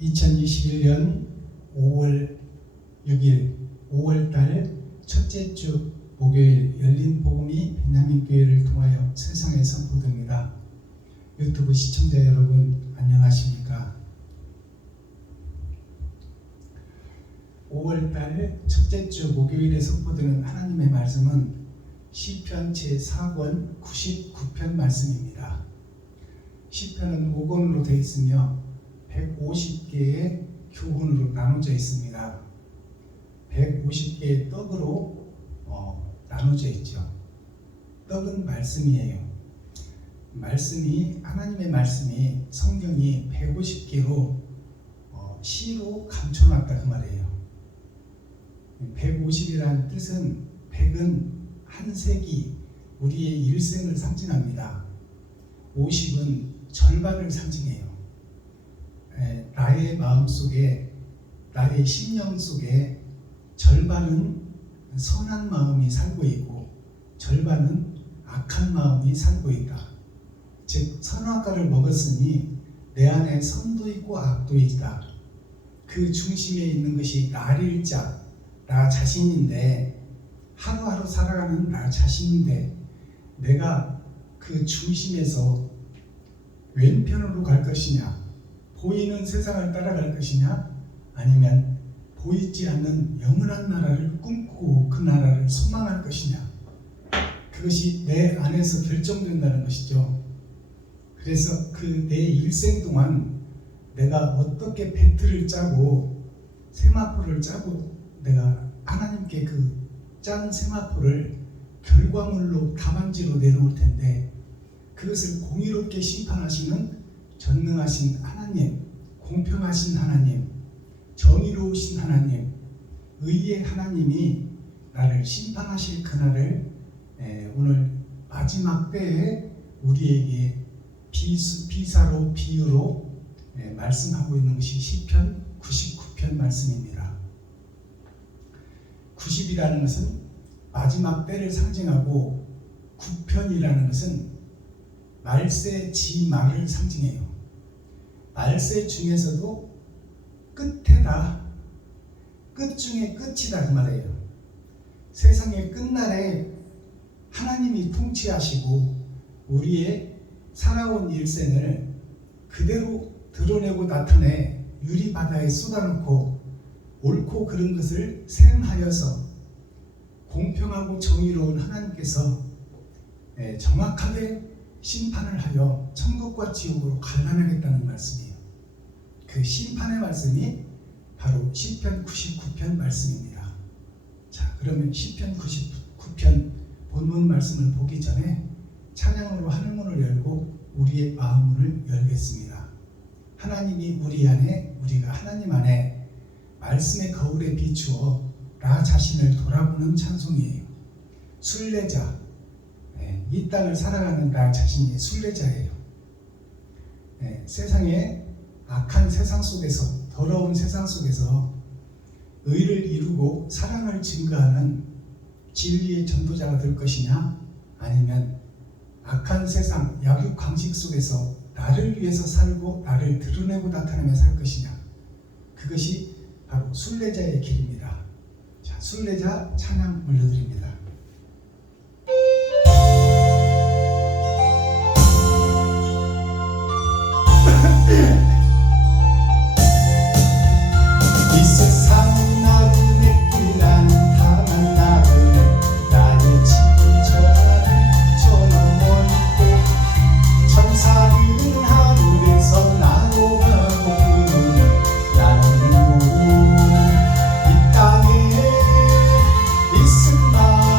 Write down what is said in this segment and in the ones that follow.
2021년 5월 6일 5월달 첫째 주 목요일 열린 복음이 베냐민교회를 통하여 세상에 선포됩니다. 유튜브 시청자 여러분 안녕하십니까? 5월달 첫째 주 목요일에 선포되는 하나님의 말씀은 시편 제4권 99편 말씀입니다. 시편은 5권으로 되어 있으며 150개의 교훈으로 나눠져 있습니다. 150개의 떡으로 나눠져 있죠. 떡은 말씀이에요. 하나님의 말씀이 성경이 150개로 시로 감춰놨다 그 말이에요. 150이라는 뜻은 100은 한 세기 우리의 일생을 상징합니다. 50은 절반을 상징해요. 나의 마음 속에, 나의 심령 속에 절반은 선한 마음이 살고 있고 절반은 악한 마음이 살고 있다. 즉 선악과를 먹었으니 내 안에 선도 있고 악도 있다. 그 중심에 있는 것이 나를 자, 나 자신인데, 하루하루 살아가는 나 자신인데, 내가 그 중심에서 왼편으로 갈 것이냐, 보이는 세상을 따라갈 것이냐, 아니면 보이지 않는 영원한 나라를 꿈꾸고 그 나라를 소망할 것이냐, 그것이 내 안에서 결정된다는 것이죠. 그래서 그 내 일생 동안 내가 어떻게 배틀을 짜고 세마포를 짜고 내가 하나님께 그 짠 세마포를 결과물로 답안지로 내놓을 텐데, 그것을 공의롭게 심판하시는 전능하신 하나님, 공평하신 하나님, 정의로우신 하나님, 의의 하나님이 나를 심판하실 그날을 오늘 마지막 때에 우리에게 비사로 비유로 말씀하고 있는 것이 시편 99편 말씀입니다. 90이라는 것은 마지막 때를 상징하고 9편이라는 것은 말세 지말을 상징해요. 말세 중에서도 끝에다, 끝 중에 끝이다 그 말이에요. 세상의 끝날에 하나님이 통치하시고 우리의 살아온 일생을 그대로 드러내고 나타내 유리바다에 쏟아놓고 옳고 그른 것을 셈하여서 공평하고 정의로운 하나님께서 정확하게 심판을 하여 천국과 지옥으로 갈라내겠다는 말씀이에요. 그 심판의 말씀이 바로 시편 99편 말씀입니다. 자, 그러면 시편 99편 본문 말씀을 보기 전에 찬양으로 하늘문을 열고 우리의 마음문을 열겠습니다. 하나님이 우리 안에, 우리가 하나님 안에 말씀의 거울에 비추어 나 자신을 돌아보는 찬송이에요. 순례자, 이 땅을 살아가는 나 자신이 순례자예요. 세상에 악한 세상 속에서, 더러운 세상 속에서 의를 이루고 사랑을 증거하는 진리의 전도자가 될 것이냐, 아니면 악한 세상, 약육 강식 속에서 나를 위해서 살고 나를 드러내고 나타내며 살 것이냐, 그것이 바로 순례자의 길입니다. 자, 순례자 찬양 올려드립니다. 이 세상 나그네 길 나는 다만 나그네, 나의 집은 저 하늘 저 너머 있고 천사들은 하늘에서 나로 가고 나는 이 땅에 있음 마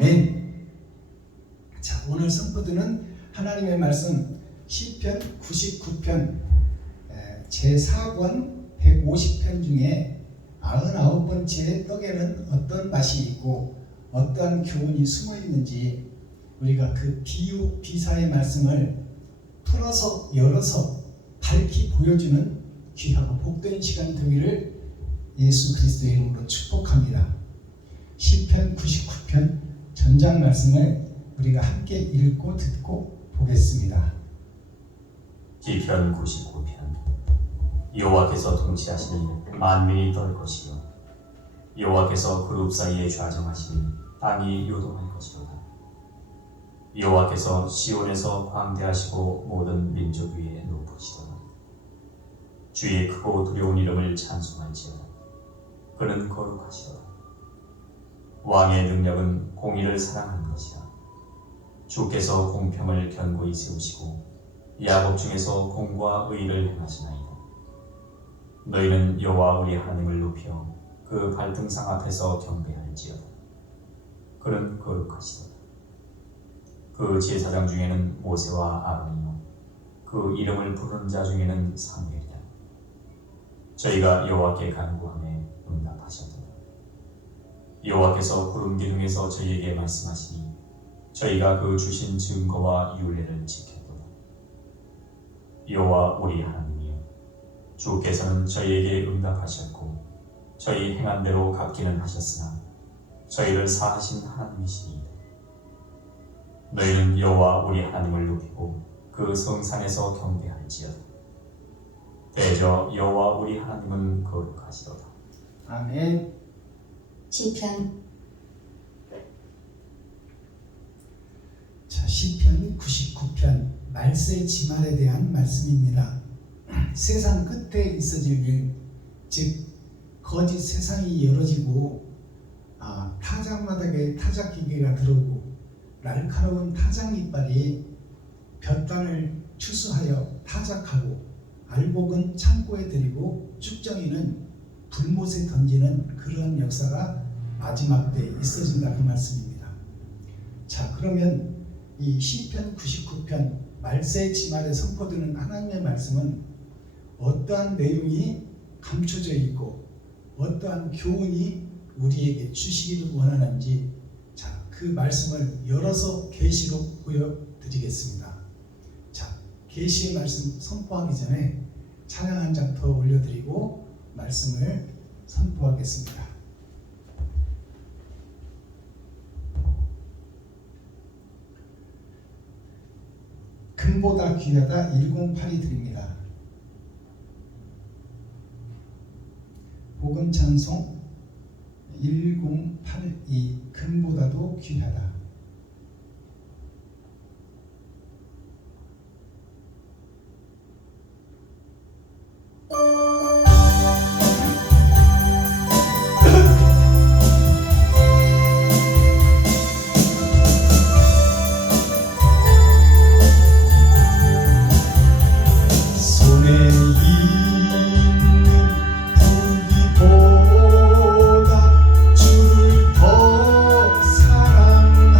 아멘. 자, 오늘 선포드는 하나님의 말씀 시편 99편 제4권 150편 중에 99번째 떡에는 어떤 맛이 있고 어떠한 교훈이 숨어 있는지 우리가 그 비유 비사의 말씀을 풀어서 열어서 밝히 보여주는 귀하고 복된 시간 되기를 예수 그리스도의 이름으로 축복합니다. 시편 99편 전장 말씀을 우리가 함께 읽고 듣고 보겠습니다. 시편 99편. 여호와께서 통치하시니 만민이 떨 것이요 여호와께서 그룹 사이에 좌정하시니 땅이 요동할 것이로다. 여호와께서 시온에서 광대하시고 모든 민족 위에 높으시도다. 주의 크고 두려운 이름을 찬송할지어다. 그는 거룩하시도다. 왕의 능력은 공의를 사랑하는 것이라. 주께서 공평을 견고히 세우시고 야곱 중에서 공과 의를 행하시나이다. 너희는 여호와 우리 하나님을 높여 그 발등상 앞에서 경배할지어다. 그는 거룩하시도다. 그 제사장 중에는 모세와 아론이요 그 이름을 부르는 자 중에는 사무엘이라. 저희가 여호와께 간구하며 응답하셨도다. 여호와께서 구름 기둥에서 저희에게 말씀하시니 저희가 그 주신 증거와 율례를 지켰도다. 여호와 우리 하나님이여, 주께서는 저희에게 응답하셨고 저희 행한 대로 갚기는 하셨으나 저희를 사하신 하나님이시니이다. 너희는 여호와 우리 하나님을 높이고 그 성산에서 경배할지어다. 대저 여호와 우리 하나님은 거룩하시도다. 아멘. 시편 자, 시편 99편 말세 지말에 대한 말씀입니다. 세상 끝에 있어질 일, 즉 거짓 세상이 열어지고 타작마당에 타작기계가 들어오고 날카로운 타작 이빨이 볕단을 추수하여 타작하고 알곡은 창고에 들이고 쭉정이는 불못에 던지는 그런 역사가 마지막 때에 있어진다 그 말씀입니다. 자, 그러면 이 시편 99편 말세 지말에 선포되는 하나님의 말씀은 어떠한 내용이 감춰져 있고 어떠한 교훈이 우리에게 주시기를 원하는지, 자, 그 말씀을 열어서 계시로 보여드리겠습니다. 자, 계시의 말씀 선포하기 전에 찬양 한 장 더 올려드리고 말씀을 선포하겠습니다. 금보다 귀하다 108이 드립니다. 복음 찬송 1082 금보다도 귀하다. 주를 더 사랑하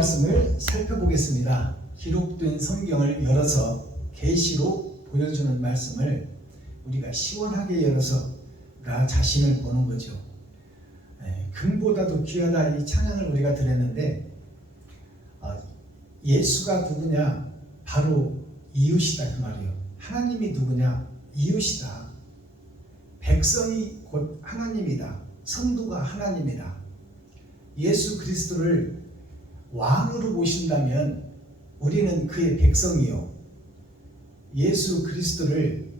말씀을 살펴보겠습니다. 기록된 성경을 열어서 계시로 보여주는 말씀을 우리가 시원하게 열어서 나 자신을 보는 거죠. 금보다도 귀하다 이 찬양을 우리가 드렸는데 예수가 누구냐? 바로 이웃이다 그 말이에요. 하나님이 누구냐? 이웃이다. 백성이 곧 하나님이다. 성도가 하나님이다. 예수 그리스도를 왕으로 보신다면 우리는 그의 백성이요. 예수 그리스도를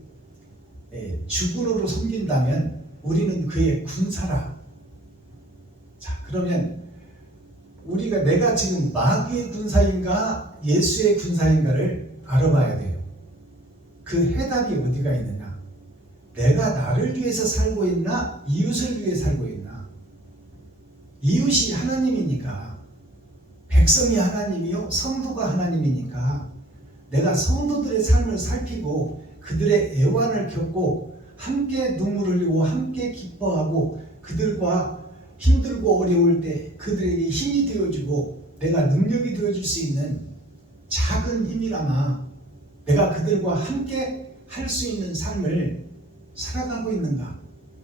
주군으로 섬긴다면 우리는 그의 군사라. 자, 그러면 우리가 내가 지금 마귀의 군사인가 예수의 군사인가를 알아봐야 돼요. 그 해답이 어디가 있느냐? 내가 나를 위해서 살고 있나 이웃을 위해 살고 있나? 이웃이 하나님이니까, 백성이 하나님이요 성도가 하나님이니까 내가 성도들의 삶을 살피고 그들의 애환을 겪고 함께 눈물을 흘리고 함께 기뻐하고 그들과 힘들고 어려울 때 그들에게 힘이 되어주고 내가 능력이 되어줄 수 있는 작은 힘이라마 내가 그들과 함께 할 수 있는 삶을 살아가고 있는가?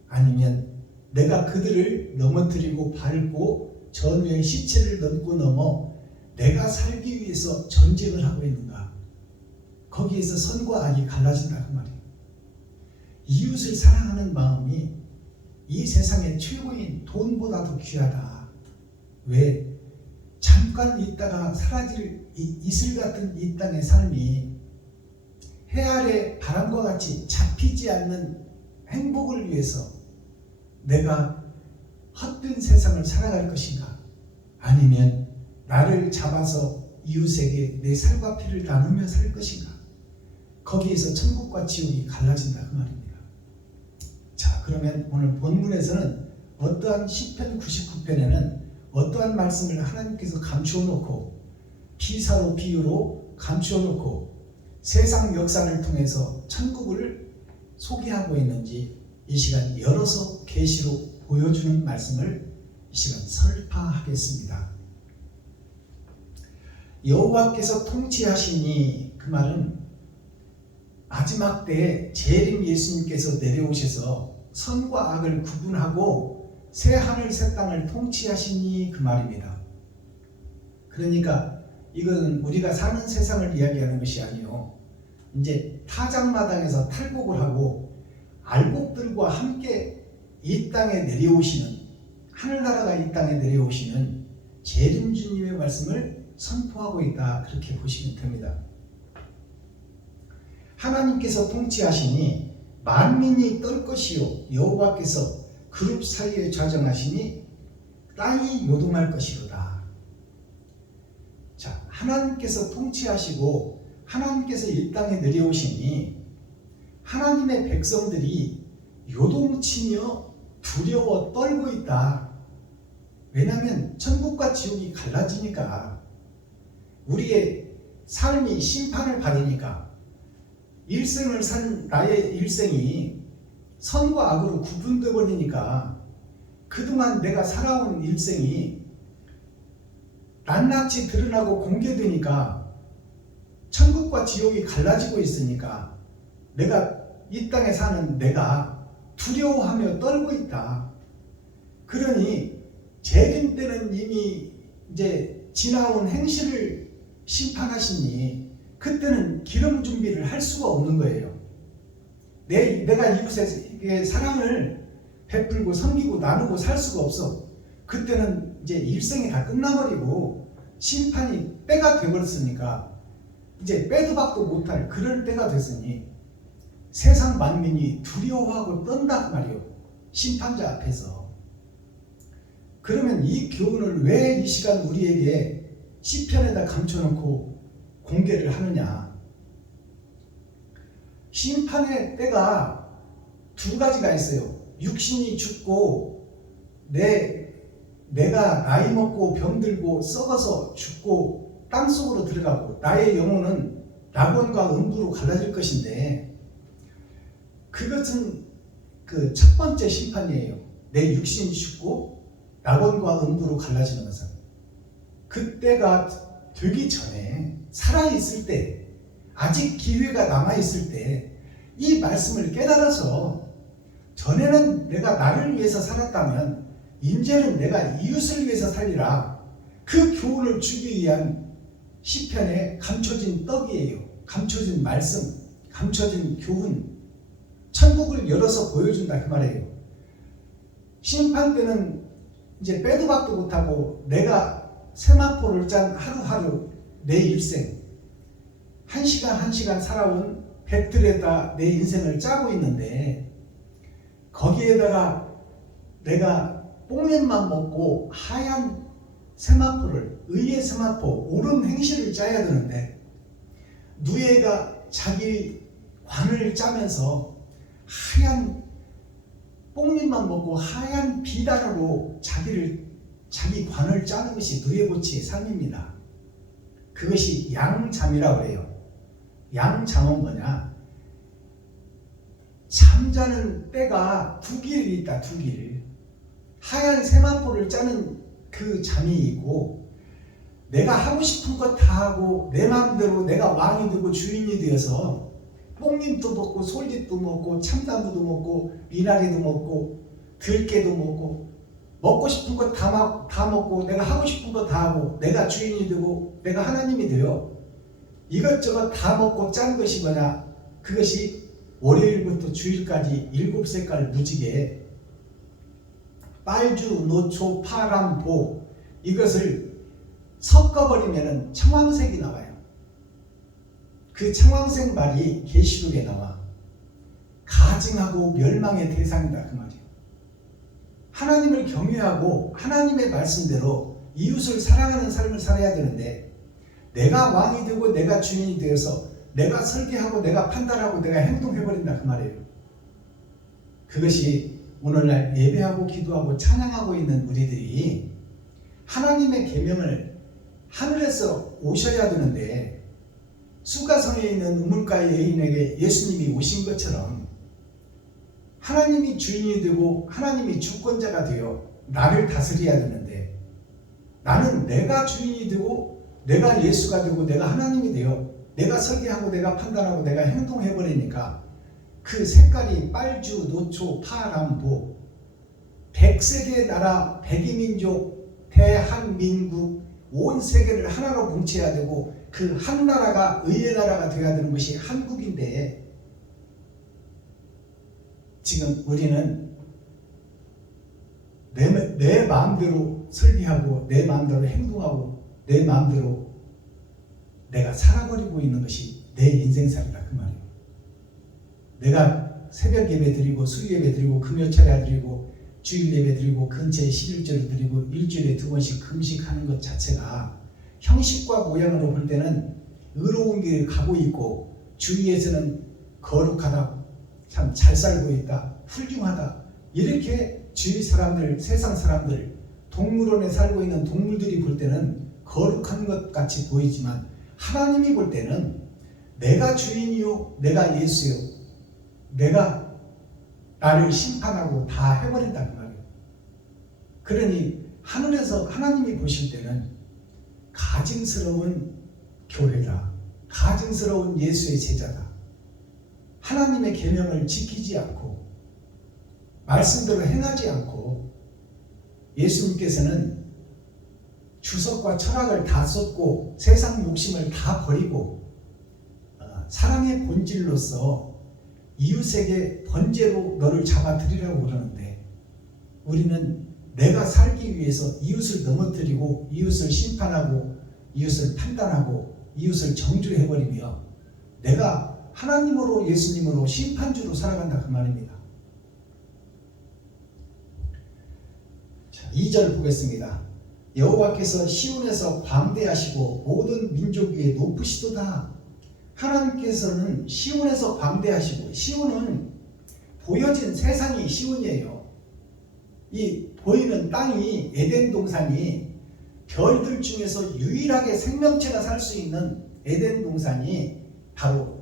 아니면 내가 그들을 넘어뜨리고 밟고 전우의 시체를 넘고 넘어 내가 살기 위해서 전쟁을 하고 있는가? 거기에서 선과 악이 갈라진다 그 말이에요. 이웃을 사랑하는 마음이 이 세상의 최고인 돈보다도 귀하다. 왜? 잠깐 있다가 사라질 이슬 같은 이 땅의 삶이 해 아래 바람과 같이 잡히지 않는 행복을 위해서 내가 헛된 세상을 살아갈 것인가? 아니면 나를 잡아서 이웃에게 내 살과 피를 나누며 살 것인가? 거기에서 천국과 지옥이 갈라진다 그 말입니다. 자, 그러면 오늘 본문에서는 어떠한 시편 99편에는 어떠한 말씀을 하나님께서 감추어 놓고 피사로 비유로 감추어 놓고 세상 역사를 통해서 천국을 소개하고 있는지 이 시간 열어서 계시로 보여주는 말씀을 이 시간 설파하겠습니다. 여호와께서 통치하시니 그 말은 마지막 때에 재림 예수님께서 내려오셔서 선과 악을 구분하고 새 하늘 새 땅을 통치하시니 그 말입니다. 그러니까 이건 우리가 사는 세상을 이야기하는 것이 아니요, 이제 타작마당에서 탈곡을 하고 알곡들과 함께 이 땅에 내려오시는, 하늘나라가 이 땅에 내려오시는 재림 주님의 말씀을 선포하고 있다, 그렇게 보시면 됩니다. 하나님께서 통치하시니 만민이 떨 것이요 여호와께서 그룹 사이에 좌정하시니 땅이 요동할 것이로다. 자, 하나님께서 통치하시고 하나님께서 이 땅에 내려오시니 하나님의 백성들이 요동치며 두려워 떨고 있다. 왜냐하면 천국과 지옥이 갈라지니까, 우리의 삶이 심판을 받으니까, 일생을 산 나의 일생이 선과 악으로 구분되어 버리니까 그동안 내가 살아온 일생이 낱낱이 드러나고 공개되니까 천국과 지옥이 갈라지고 있으니까 내가 이 땅에 사는 내가 두려워하며 떨고 있다. 그러니 재림 때는 이미 이제 지나온 행실을 심판하시니 그때는 기름 준비를 할 수가 없는 거예요. 내가 이웃에게 사랑을 베풀고 섬기고 나누고 살 수가 없어. 그때는 이제 일생이 다 끝나버리고 심판이 때가 되버렸으니까 이제 빼도 박도 못할 그럴 때가 됐으니 세상 만민이 두려워하고 떤다 그 말이에요. 심판자 앞에서. 그러면 이 교훈을 왜 이 시간 우리에게 시편에다 감춰놓고 공개를 하느냐? 심판의 때가 두 가지가 있어요. 육신이 죽고 내가 나이 먹고 병들고 썩어서 죽고 땅속으로 들어가고 나의 영혼은 낙원과 음부로 갈라질 것인데, 그것은 그 첫 번째 심판이에요. 내 육신이 죽고 낙원과 음부로 갈라지는 것은. 그때가 되기 전에 살아있을 때, 아직 기회가 남아있을 때 이 말씀을 깨달아서 전에는 내가 나를 위해서 살았다면 이제는 내가 이웃을 위해서 살리라, 그 교훈을 주기 위한 시편의 감춰진 떡이에요. 감춰진 말씀, 감춰진 교훈, 천국을 열어서 보여준다 그 말이에요. 심판 때는 이제 빼도 박도 못하고 내가 세마포를 짠 하루하루 내 일생, 한 시간 한 시간 살아온 배틀에다 내 인생을 짜고 있는데, 거기에다가 내가 뽕면만 먹고 하얀 세마포를, 의의 세마포, 옳은 행실을 짜야 되는데, 누에가 자기 관을 짜면서 하얀 뽕잎만 먹고 하얀 비단으로 자기 관을 짜는 것이 누에고치의 삶입니다. 그것이 양잠이라고 해요. 양잠은 뭐냐? 잠자는 때가 두 길이 있다. 두 길. 하얀 세마포를 짜는 그 잠이 있고, 내가 하고 싶은 것 다 하고 내 마음대로 내가 왕이 되고 주인이 되어서 뽕잎도 먹고 솔잎도 먹고 참나무도 먹고 미나리도 먹고 들깨도 먹고 싶은 것 다 먹고 내가 하고 싶은 것 다 하고 내가 주인이 되고 내가 하나님이 되어 이것저것 다 먹고 짠 것이 뭐냐? 그것이 월요일부터 주일까지 7색깔 무지개, 빨주, 노초, 파람, 보, 이것을 섞어버리면 청황색이 나와요. 그 청황색 말이 계시록에 나와. 가증하고 멸망의 대상이다 그 말이에요. 하나님을 경외하고 하나님의 말씀대로 이웃을 사랑하는 삶을 살아야 되는데, 내가 왕이 되고 내가 주인이 되어서 내가 설계하고 내가 판단하고 내가 행동해버린다 그 말이에요. 그것이 오늘날 예배하고 기도하고 찬양하고 있는 우리들이 하나님의 계명을 하늘에서 오셔야 되는데, 수가성에 있는 우물가의 여인에게 예수님이 오신 것처럼 하나님이 주인이 되고 하나님이 주권자가 되어 나를 다스려야 되는데, 나는 내가 주인이 되고 내가 예수가 되고 내가 하나님이 되어 내가 설계하고 내가 판단하고 내가 행동해버리니까 그 색깔이 빨주, 노초, 파람, 보, 백세계의 나라, 백이민족, 대한민국, 온 세계를 하나로 뭉쳐야 되고 그 한 나라가 의의 나라가 되어야 되는 것이 한국인데, 지금 우리는 내 마음대로 설계하고 내 마음대로 행동하고 내 마음대로 내가 살아버리고 있는 것이 내 인생살이다 그 말이에요. 내가 새벽 예배 드리고 수요 예배 드리고 금요철야 드리고 주일 예배 드리고 근처에 11조를 드리고 일주일에 2번씩 금식하는 것 자체가 형식과 모양으로 볼 때는 의로운 길을 가고 있고 주위에서는 거룩하다, 참 잘 살고 있다, 훌륭하다, 이렇게 주위 사람들, 세상 사람들, 동물원에 살고 있는 동물들이 볼 때는 거룩한 것 같이 보이지만, 하나님이 볼 때는 내가 주인이요 내가 예수요, 내가 나를 심판하고 다 해버린다는 말이에요. 그러니 하늘에서 하나님이 보실 때는 가증스러운 교회다, 가증스러운 예수의 제자다, 하나님의 계명을 지키지 않고 말씀대로 행하지 않고, 예수님께서는 주석과 철학을 다 썼고 세상 욕심을 다 버리고 사랑의 본질로서 이웃에게 번제로 너를 잡아들이라고 그러는데, 우리는 내가 살기 위해서 이웃을 넘어뜨리고 이웃을 심판하고 이웃을 판단하고 이웃을 정죄해버리며 내가 하나님으로 예수님으로 심판주로 살아간다 그 말입니다. 자, 2절 보겠습니다. 여호와께서 시온에서 광대하시고 모든 민족 위에 높으시도다. 하나님께서는 시온에서 광대하시고, 시온은 보여진 세상이 시온이에요. 이 보이는 땅이, 에덴 동산이, 별들 중에서 유일하게 생명체가 살 수 있는 에덴 동산이 바로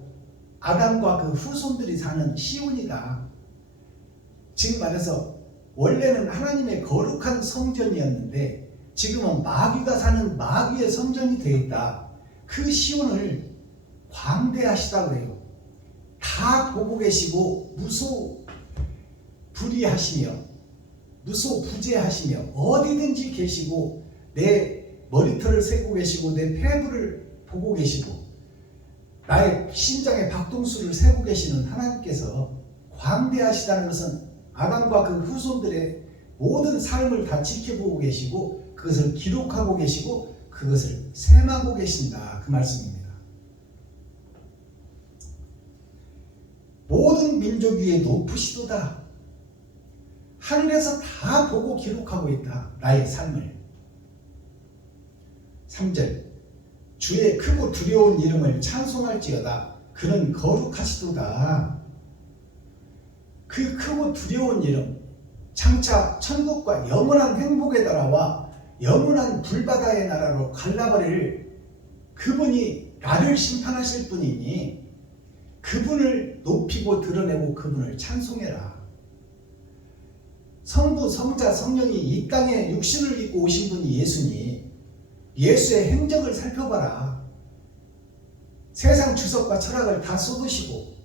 아담과 그 후손들이 사는 시온이다. 지금 말해서 원래는 하나님의 거룩한 성전이었는데 지금은 마귀가 사는 마귀의 성전이 되어 있다. 그 시온을 광대하시다 그래요. 다 보고 계시고 무소불위하시며 무소부재하시며 어디든지 계시고 내 머리털을 세고 계시고 내 폐부를 보고 계시고 나의 심장의 박동수를 세고 계시는 하나님께서 광대하시다는 것은 아담과 그 후손들의 모든 삶을 다 지켜보고 계시고 그것을 기록하고 계시고 그것을 셈하고 계신다, 그 말씀입니다. 모든 민족 위에 높으시도다. 하늘에서 다 보고 기록하고 있다, 나의 삶을. 3절 주의 크고 두려운 이름을 찬송할지어다. 그는 거룩하시도다. 그 크고 두려운 이름, 장차 천국과 영원한 행복의 나라와 영원한 불바다의 나라로 갈라버릴 그분이 나를 심판하실 분이니 그분을 높이고 드러내고 그분을 찬송해라. 성부, 성자, 성령이 이 땅에 육신을 입고 오신 분이 예수니 예수의 행적을 살펴봐라. 세상 주석과 철학을 다 쏟으시고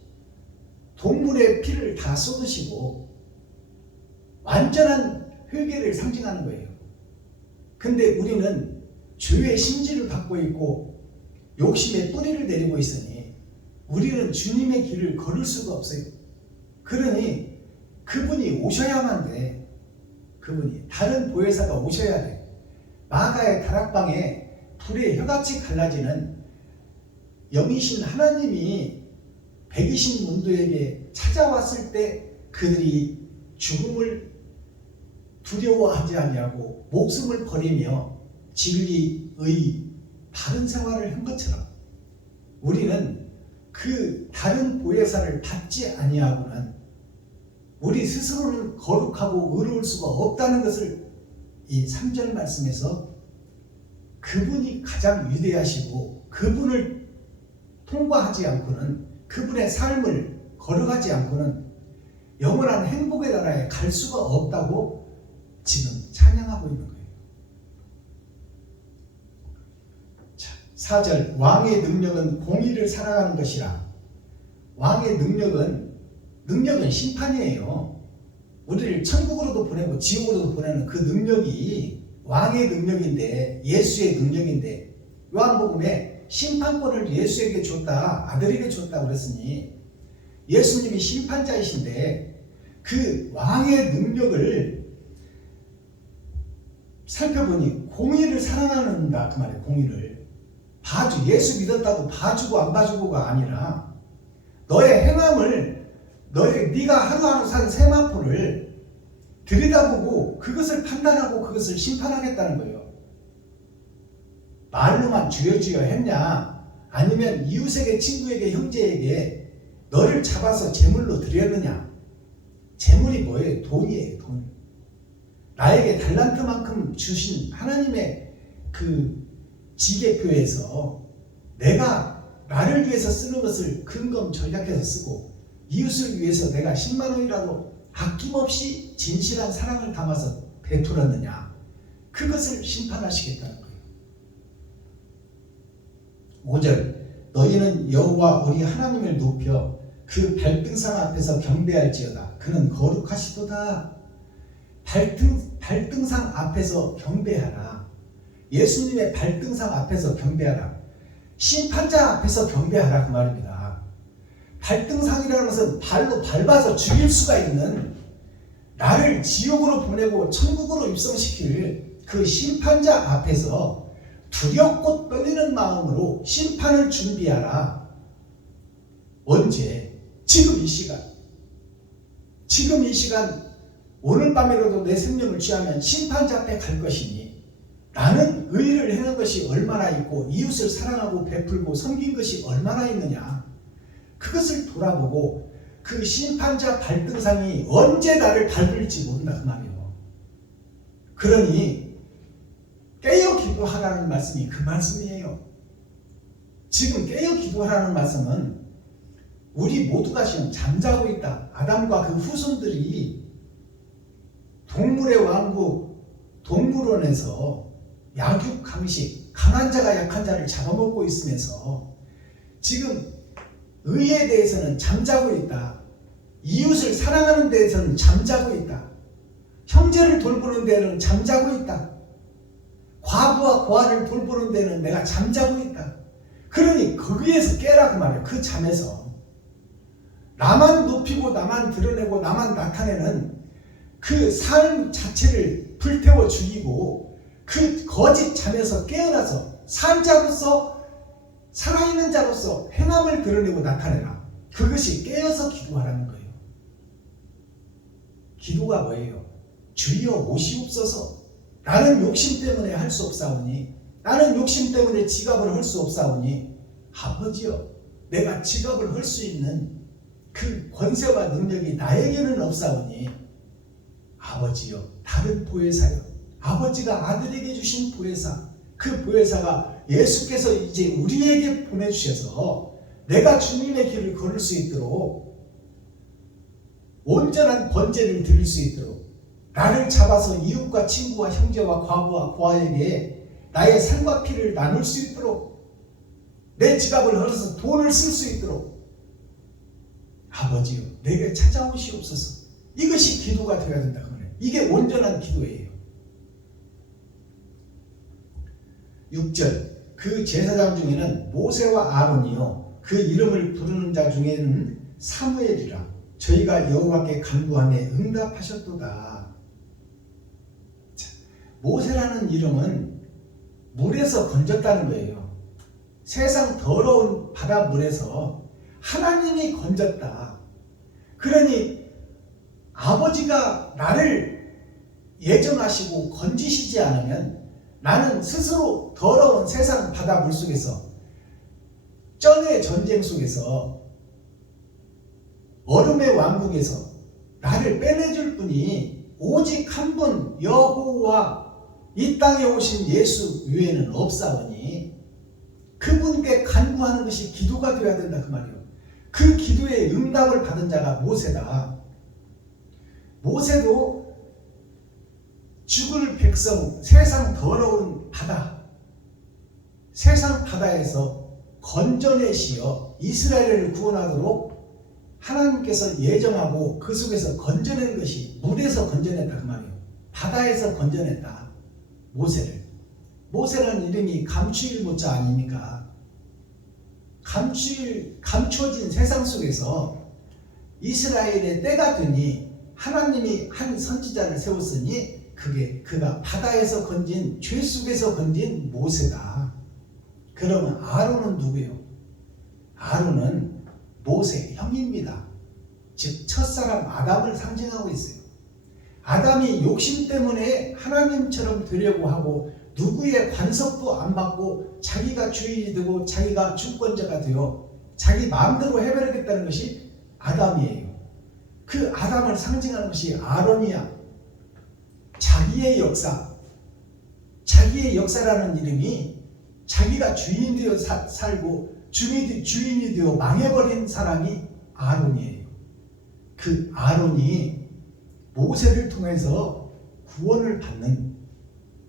동물의 피를 다 쏟으시고 완전한 회개를 상징하는 거예요. 근데 우리는 죄의 심지를 받고 있고 욕심의 뿌리를 내리고 있으니 우리는 주님의 길을 걸을 수가 없어요. 그러니 그분이 오셔야만 돼. 그분이 다른 보혜사가 오셔야 돼. 마가의 다락방에 불의 혀같이 갈라지는 영이신 하나님이 백이신 문도에게 찾아왔을 때 그들이 죽음을 두려워하지 아니하고 목숨을 버리며 진리의 바른 생활을 한 것처럼 우리는 그 다른 보혜사를 받지 아니하고는 우리 스스로는 거룩하고 의로울 수가 없다는 것을 이 3절 말씀에서 그분이 가장 위대하시고 그분을 통과하지 않고는 그분의 삶을 걸어가지 않고는 영원한 행복의 나라에 갈 수가 없다고 지금 찬양하고 있는 거예요. 자, 4절 왕의 능력은 공의를 살아가는 것이라. 왕의 능력은 심판이에요. 우리를 천국으로도 보내고 지옥으로도 보내는 그 능력이 왕의 능력인데 예수의 능력인데 요한복음에 심판권을 예수에게 줬다, 아들에게 줬다 그랬으니 예수님이 심판자이신데 그 왕의 능력을 살펴보니 공의를 사랑한다 그 말이에요. 공의를 예수 믿었다고 봐주고 안 봐주고가 아니라 너의 행함을 네가 하루하루 산 세마포를 들여다보고 그것을 판단하고 그것을 심판하겠다는 거예요. 말로만 주여 주여 했냐 아니면 이웃에게 친구에게 형제에게 너를 잡아서 제물로 드렸느냐. 제물이 뭐예요? 돈이에요. 돈. 나에게 달란트만큼 주신 하나님의 그 지계표에서 내가 나를 위해서 쓰는 것을 근검 전략해서 쓰고 이웃을 위해서 내가 10만 원이라도 아낌없이 진실한 사랑을 담아서 베풀었느냐. 그것을 심판하시겠다는 거예요. 5절 너희는 여호와 우리 하나님을 높여 그 발등상 앞에서 경배할지어다. 그는 거룩하시도다. 발등상 앞에서 경배하라. 예수님의 발등상 앞에서 경배하라. 심판자 앞에서 경배하라 그 말입니다. 발등상이라는 것은 발로 밟아서 죽일 수가 있는 나를 지옥으로 보내고 천국으로 입성시킬 그 심판자 앞에서 두렵고 떨리는 마음으로 심판을 준비하라. 언제? 지금 이 시간 오늘 밤이라도 내 생명을 취하면 심판자 앞에 갈 것이니 나는 의를 행한 것이 얼마나 있고 이웃을 사랑하고 베풀고 섬긴 것이 얼마나 있느냐. 그것을 돌아보고 그 심판자 발등상이 언제 나를 밟을지 모른다 그 말이에요. 그러니 깨어 기도하라는 말씀이 그 말씀이에요. 지금 깨어 기도하라는 말씀은 우리 모두가 지금 잠자고 있다. 아담과 그 후손들이 동물의 왕국 동물원에서 약육강식, 강한 자가 약한 자를 잡아먹고 있으면서 지금 의에 대해서는 잠자고 있다. 이웃을 사랑하는 데에서는 잠자고 있다. 형제를 돌보는 데는 잠자고 있다. 과부와 고아를 돌보는 데는 내가 잠자고 있다. 그러니 거기에서 깨라 그 말이에요. 그 잠에서 나만 높이고 나만 드러내고 나만 나타내는 그 삶 자체를 불태워 죽이고 그 거짓 잠에서 깨어나서 산자로서 살아있는 자로서 행함을 드러내고 나타내라. 그것이 깨어서 기도하라는 거예요. 기도가 뭐예요? 주여 오시옵소서. 나는 욕심 때문에 할 수 없사오니, 나는 욕심 때문에 지갑을 할 수 없사오니, 아버지여 내가 지갑을 할 수 있는 그 권세와 능력이 나에게는 없사오니 아버지여 다른 보혜사여, 아버지가 아들에게 주신 보혜사, 그 보혜사가 예수께서 이제 우리에게 보내주셔서 내가 주님의 길을 걸을 수 있도록 온전한 번제를 드릴 수 있도록 나를 잡아서 이웃과 친구와 형제와 과부와 고아에게 나의 살과 피를 나눌 수 있도록 내 지갑을 헐어서 돈을 쓸 수 있도록 아버지요 내게 찾아오시옵소서. 이것이 기도가 되어야 된다. 이게 온전한 기도예요. 6절 그 제사장 중에는 모세와 아론이요 그 이름을 부르는 자 중에는 사무엘이라 저희가 여호와께 간구하매 응답하셨도다. 자, 모세라는 이름은 물에서 건졌다는 거예요. 세상 더러운 바닷물에서 하나님이 건졌다. 그러니 아버지가 나를 예정하시고 건지시지 않으면 나는 스스로 더러운 세상 바닷물 속에서 쩐의 전쟁 속에서 얼음의 왕국에서 나를 빼내줄 분이 오직 한 분 여호와 이 땅에 오신 예수 외에는 없사오니 그분께 간구하는 것이 기도가 되어야 된다 그 말이에요. 그 기도의 응답을 받은 자가 모세다. 모세도 죽을 백성, 세상 더러운 바다, 세상 바다에서 건져내시어 이스라엘을 구원하도록 하나님께서 예정하고 그 속에서 건져낸 것이 물에서 건져냈다 그 말이에요. 바다에서 건져냈다 모세를. 모세라는 이름이 감추일 모자 아닙니까? 감추어진 세상 속에서 이스라엘의 때가 되니 하나님이 한 선지자를 세웠으니 그가 바다에서 건진 죄 속에서 건진 모세다. 그러면 아론은 누구예요? 아론은 모세의 형입니다. 즉 첫사람 아담을 상징하고 있어요. 아담이 욕심 때문에 하나님처럼 되려고 하고 누구의 관석도 안 받고 자기가 주인이 되고 자기가 주권자가 되어 자기 마음대로 해버리겠다는 것이 아담이에요. 그 아담을 상징하는 것이 아론이야. 자기의 역사, 자기의 역사라는 이름이 자기가 주인이 되어 살고 주인이 되어 망해버린 사람이 아론이에요. 그 아론이 모세를 통해서 구원을 받는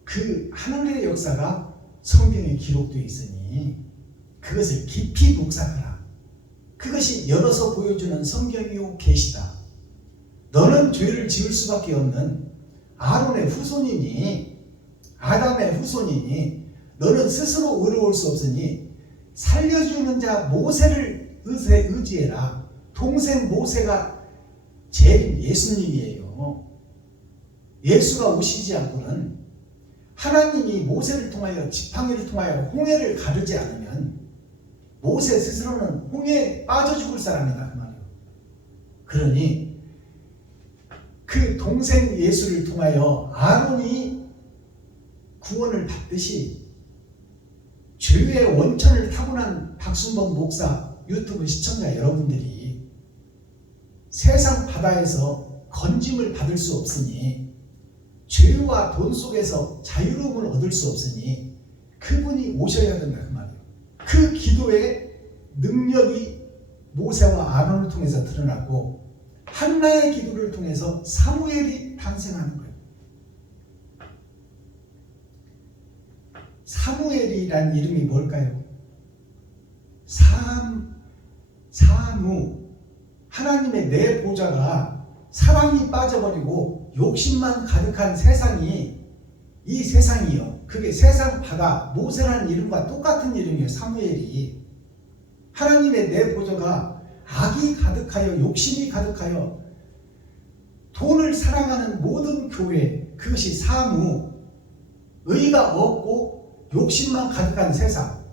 그 하늘의 역사가 성경에 기록되어 있으니 그것을 깊이 묵상하라. 그것이 열어서 보여주는 성경이요 계시다. 너는 죄를 지을 수밖에 없는 아론의 후손이니 아담의 후손이니 너는 스스로 의로울 수 없으니 살려주는 자 모세를 의지해라. 동생 모세가 제일 예수님이에요. 예수가 오시지 않고는 하나님이 모세를 통하여 지팡이를 통하여 홍해를 가르지 않으면 모세 스스로는 홍해에 빠져 죽을 사람이다 그 말이에요. 그러니 그 동생 예수를 통하여 아론이 구원을 받듯이 죄의 원천을 타고난 박순범 목사 유튜브 시청자 여러분들이 세상 바다에서 건짐을 받을 수 없으니 죄와 돈 속에서 자유로움을 얻을 수 없으니 그분이 오셔야 된다 그 말이에요. 그 기도의 능력이 모세와 아론을 통해서 드러나고 한나의 기도를 통해서 사무엘이 탄생하는 거예요. 사무엘이란 이름이 뭘까요? 사무, 하나님의 내 보좌가 사랑이 빠져버리고 욕심만 가득한 세상이, 이 세상이요, 그게 세상 바가 모세라는 이름과 똑같은 이름이에요. 사무엘이. 하나님의 내 보좌가 악이 가득하여 욕심이 가득하여 돈을 사랑하는 모든 교회, 그것이 사무, 의가 없고 욕심만 가득한 세상,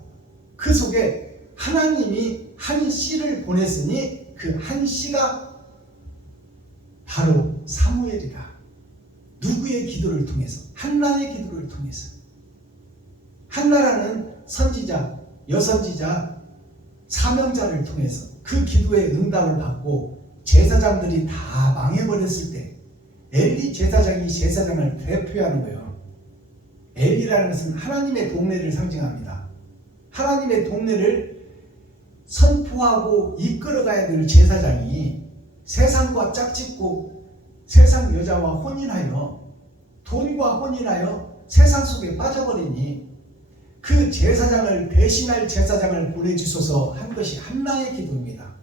그 속에 하나님이 한 씨를 보냈으니 그 한 씨가 바로 사무엘이다. 누구의 기도를 통해서? 한나의 기도를 통해서. 한나라는 선지자, 여선지자, 사명자를 통해서 그 기도의 응답을 받고 제사장들이 다 망해버렸을 때 엘리 제사장이 제사장을 대표하는 거예요. 엘리라는 것은 하나님의 동네를 상징합니다. 하나님의 동네를 선포하고 이끌어가야 될 제사장이 세상과 짝짓고 세상 여자와 혼인하여 돈과 혼인하여 세상 속에 빠져버리니 그 제사장을 대신할 제사장을 보내주소서 한 것이 한나의 기도입니다.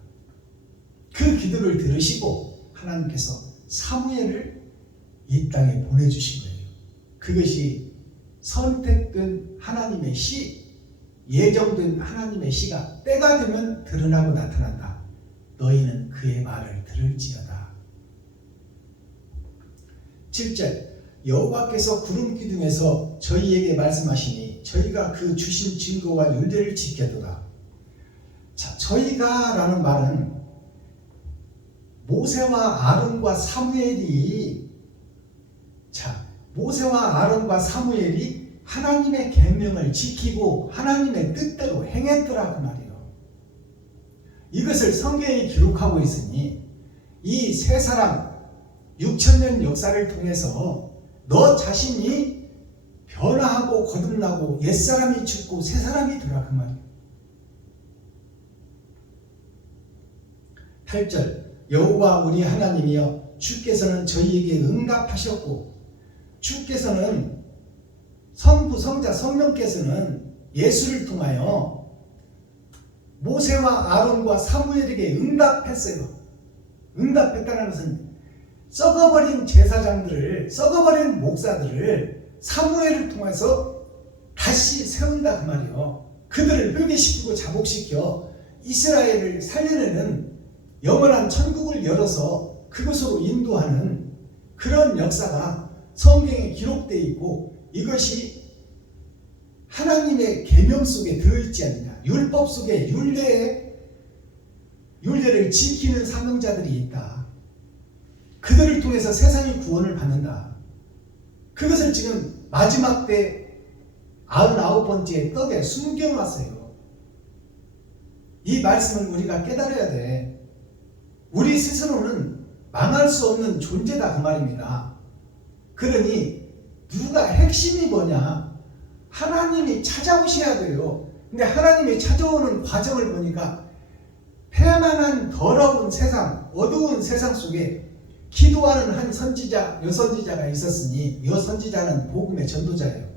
그 기도를 들으시고 하나님께서 사무엘을 이 땅에 보내주신 거예요. 그것이 선택된 하나님의 시, 예정된 하나님의 시가 때가 되면 드러나고 나타난다. 너희는 그의 말을 들을지어다. 7절, 여호와께서 구름 기둥에서 저희에게 말씀하시니 저희가 그 주신 증거와 율례를 지켜도다. 자, 저희가 라는 말은 모세와 아론과 사무엘이, 모세와 아론과 사무엘이 하나님의 계명을 지키고 하나님의 뜻대로 행했더라 그 말이에요. 이것을 성경에 기록하고 있으니 이 세 사람 6,000년 역사를 통해서 너 자신이 변화하고 거듭나고 옛사람이 죽고 새사람이 되라 그 말이에요. 8절, 여호와 우리 하나님이여 주께서는 저희에게 응답하셨고 주께서는 성부, 성자, 성령께서는 예수를 통하여 모세와 아론과 사무엘에게 응답했어요. 응답했다는 것은 썩어버린 제사장들을, 썩어버린 목사들을 사무엘을 통해서 다시 세운다 그 말이요. 그들을 회개시키고 자복시켜 이스라엘을 살려내는 영원한 천국을 열어서 그것으로 인도하는 그런 역사가 성경에 기록되어 있고 이것이 하나님의 계명 속에 들어있지 않느냐. 율법 속에 율례를 지키는 사명자들이 있다. 그들을 통해서 세상이 구원을 받는다. 그것을 지금 마지막 때 99번째 떡에 숨겨놨어요. 이 말씀을 우리가 깨달아야 돼. 우리 스스로는 망할 수 없는 존재다 그 말입니다. 그러니 누가 핵심이 뭐냐? 하나님이 찾아오셔야 돼요. 근데 하나님이 찾아오는 과정을 보니까 패만한 더러운 세상, 어두운 세상 속에 기도하는 한 선지자, 여선지자가 있었으니 여선지자는 복음의 전도자예요.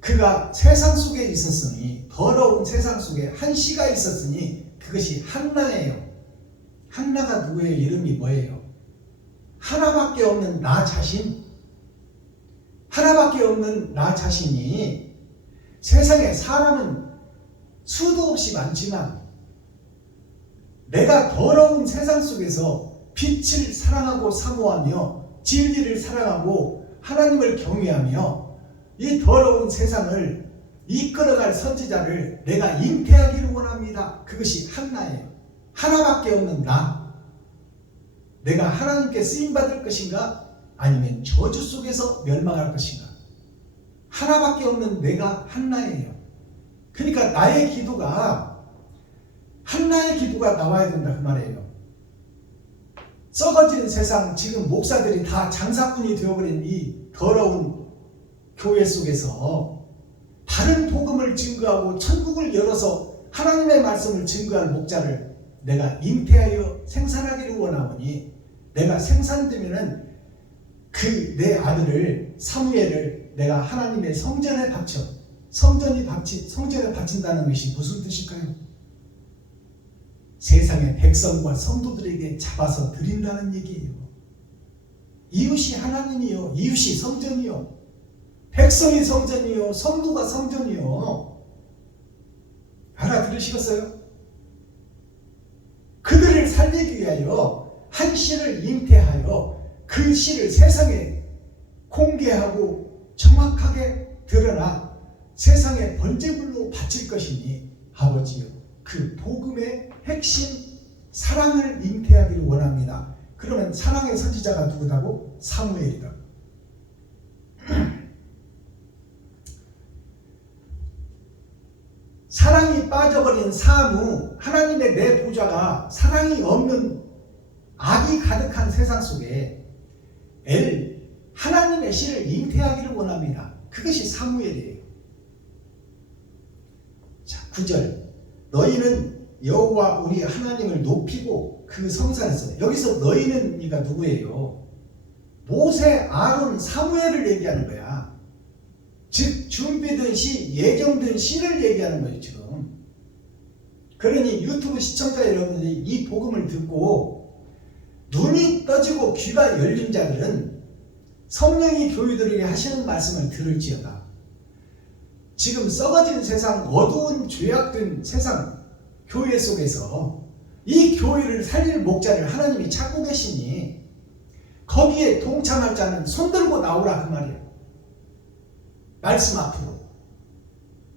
그가 세상 속에 있었으니 더러운 세상 속에 한 씨가 있었으니 그것이 한나예요. 한나가 누구예요? 이름이 뭐예요? 하나밖에 없는 나 자신, 하나밖에 없는 나 자신이 세상에 사람은 수도 없이 많지만 내가 더러운 세상 속에서 빛을 사랑하고 사모하며 진리를 사랑하고 하나님을 경외하며 이 더러운 세상을 이끌어갈 선지자를 내가 잉태하기를 원합니다. 그것이 한나예요. 하나밖에 없는 나. 내가 하나님께 쓰임받을 것인가? 아니면 저주 속에서 멸망할 것인가? 하나밖에 없는 내가 한나예요. 그러니까 나의 기도가 한나의 기도가 나와야 된다 그 말이에요. 썩어진 세상, 지금 목사들이 다 장사꾼이 되어버린 이 더러운 교회 속에서 다른 복음을 증거하고 천국을 열어서 하나님의 말씀을 증거할 목자를 내가 잉태하여 생산하기를 원하오니 내가 생산되면은 그 내 아들을 사무엘을 내가 하나님의 성전에 바쳐 성전에 바친다는 것이 무슨 뜻일까요? 세상의 백성과 성도들에게 잡아서 드린다는 얘기예요. 이웃이 하나님이요, 이웃이 성전이요, 백성이 성전이요, 성도가 성전이요. 알아들으시겠어요? 그들을 살리기 위하여 한 씨를 잉태하여 그 씨를 세상에 공개하고 정확하게 드러나 세상에 번제물로 바칠 것이니 아버지요, 그 복음의 핵심 사랑을 잉태하기를 원합니다. 그러면 사랑의 선지자가 누구다고? 사무엘이다. 사랑이 빠져버린 사무, 하나님의 내 보좌가 사랑이 없는 악이 가득한 세상 속에 하나님의 씨를 잉태하기를 원합니다. 그것이 사무엘이에요. 자, 9절. 너희는 여호와 우리 하나님을 높이고 그 성산에서, 여기서 너희는 이가 누구예요? 모세, 아론, 사무엘을 얘기하는 거야. 즉 준비된 시, 예정된 시를 얘기하는 거예요 지금. 그러니 유튜브 시청자 여러분들이 이 복음을 듣고 눈이 떠지고 귀가 열린 자들은 성령이 교회들에게 하시는 말씀을 들을지어다. 지금 썩어진 세상, 어두운 죄악된 세상 교회 속에서 이 교회를 살릴 목자를 하나님이 찾고 계시니 거기에 동참할 자는 손들고 나오라 그 말이에요. 말씀 앞으로.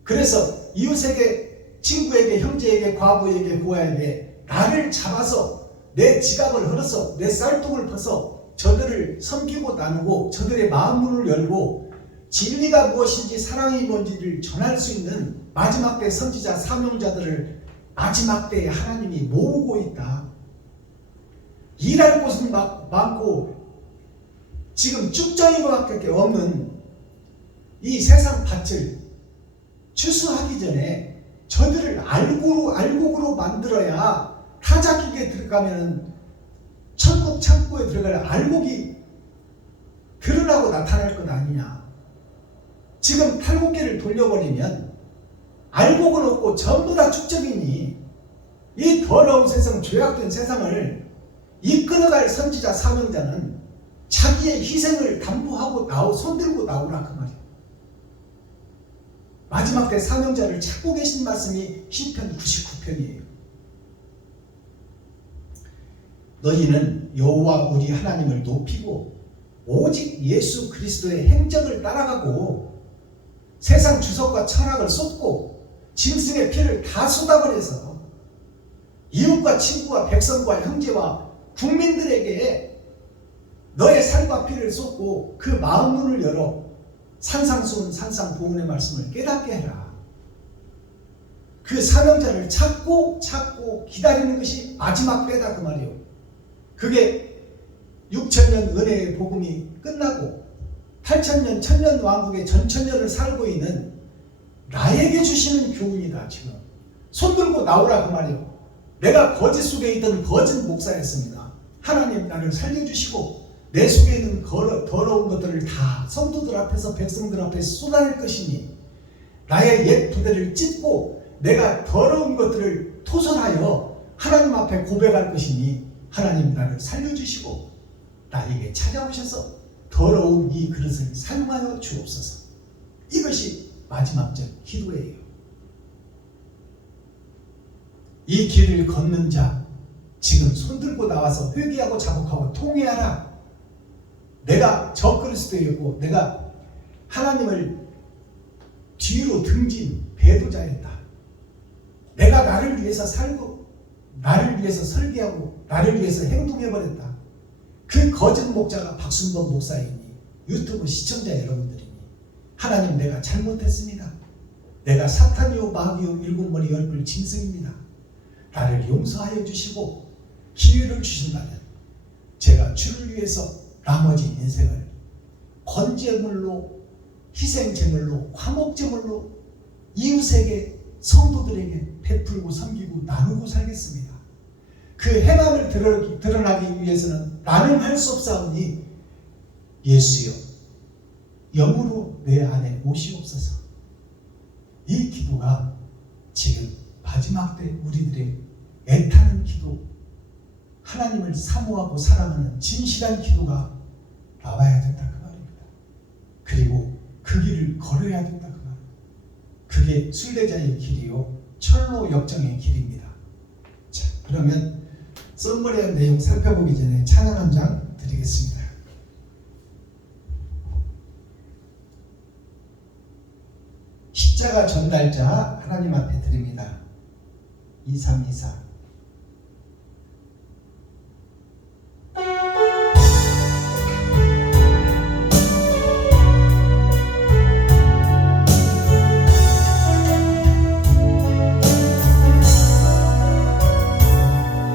그래서 이웃에게, 친구에게, 형제에게, 과부에게, 고아에게 나를 잡아서 내 지갑을 흘러서 내 쌀통을 퍼서 저들을 섬기고 나누고 저들의 마음문을 열고 진리가 무엇인지 사랑이 뭔지를 전할 수 있는 마지막 때 선지자 사명자들을 마지막 때에 하나님이 모으고 있다. 일할 곳은 많고 지금 쭉정이밖에 없는 이 세상 밭을 추수하기 전에 저들을 알곡으로 만들어야 타작기에 들어가면 천국 창고에 들어갈 알곡이 드러나고 나타날 것 아니냐. 지금 탈곡기를 돌려버리면 알곡은 없고 전부 다 축적이니 이 더러운 세상, 죄악된 세상을 이끌어갈 선지자 사명자는 자기의 희생을 담보하고 손들고 나오라 그 말이에요. 마지막 때 사명자를 찾고 계신 말씀이 시편 99편이에요. 너희는 여호와 우리 하나님을 높이고 오직 예수 그리스도의 행적을 따라가고 세상 주석과 철학을 쏟고 짐승의 피를 다 쏟아버려서 이웃과 친구와 백성과 형제와 국민들에게 너의 살과 피를 쏟고 그 마음문을 열어 산상수훈 산상보훈의 말씀을 깨닫게 해라. 그 사명자를 찾고 기다리는 것이 마지막 때다 그 말이에요. 그게 6,000년 은혜의 복음이 끝나고 8,000년 천년 왕국의 전천년을 살고 있는 나에게 주시는 교훈이다. 지금 손들고 나오라 그 말이에요. 내가 거짓 속에 있던 거짓 목사였습니다. 하나님 나를 살려주시고 내 속에 있는 더러운 것들을 다 성도들 앞에서 백성들 앞에서 쏟아낼 것이니 나의 옛 부대를 찢고 내가 더러운 것들을 토설하여 하나님 앞에 고백할 것이니 하나님 나를 살려주시고 나에게 찾아오셔서 더러운 이 그릇을 사용하여 주옵소서. 이것이 마지막적 기도예요. 이 길을 걷는 자 지금 손들고 나와서 회개하고 자복하고 통회하라. 내가 적그리스도였고 내가 하나님을 뒤로 등진 배도자였다. 내가 나를 위해서 살고 나를 위해서 설계하고 나를 위해서 행동해버렸다. 그 거짓 목자가 박순범 목사이니 유튜브 시청자 여러분들이니 하나님 내가 잘못했습니다. 내가 사탄이요 마귀요 일곱머리 열불 짐승입니다. 나를 용서하여 주시고 기회를 주신다면 제가 주를 위해서 나머지 인생을 건제물로 희생제물로 화목제물로 이웃에게 성도들에게 베풀고 섬기고 나누고 살겠습니다. 그 행함을 드러나기 위해서는 나는 할 수 없사오니 예수여 영으로 내 안에 오시옵소서. 이 기도가 지금 마지막 때 우리들의 애타는 기도, 하나님을 사모하고 사랑하는 진실한 기도가 나와야 된다 그 말입니다. 그리고 그 길을 걸어야 된다 그 말입니다. 그게 순례자의 길이요 철로 역정의 길입니다. 자, 그러면 썰머리한 내용 살펴보기 전에 찬양 한 장 드리겠습니다. 십자가 전달자 하나님 앞에 드립니다. 2324.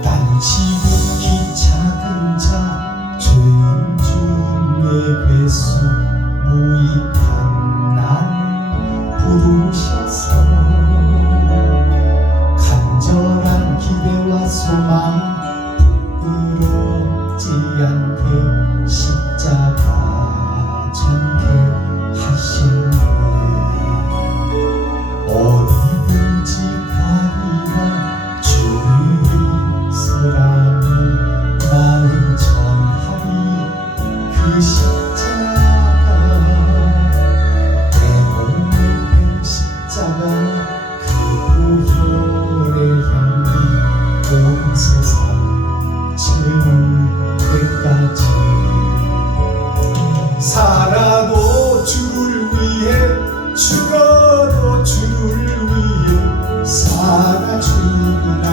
난 지극히 작은 자 죄인 중에 괴수 무익한 날 부르셔서 간절한 기대와 소망 부끄럽지 않게 십자가 전개 하시네. 어디든지 가리라 주를 서라는 마음 전하리 그 십자가 내 몸에 뺀 십자가 그 보혈의 향기 온 세상 채울 때까지 살아도 주를 위해 죽어도 주를 위해 살아 죽으나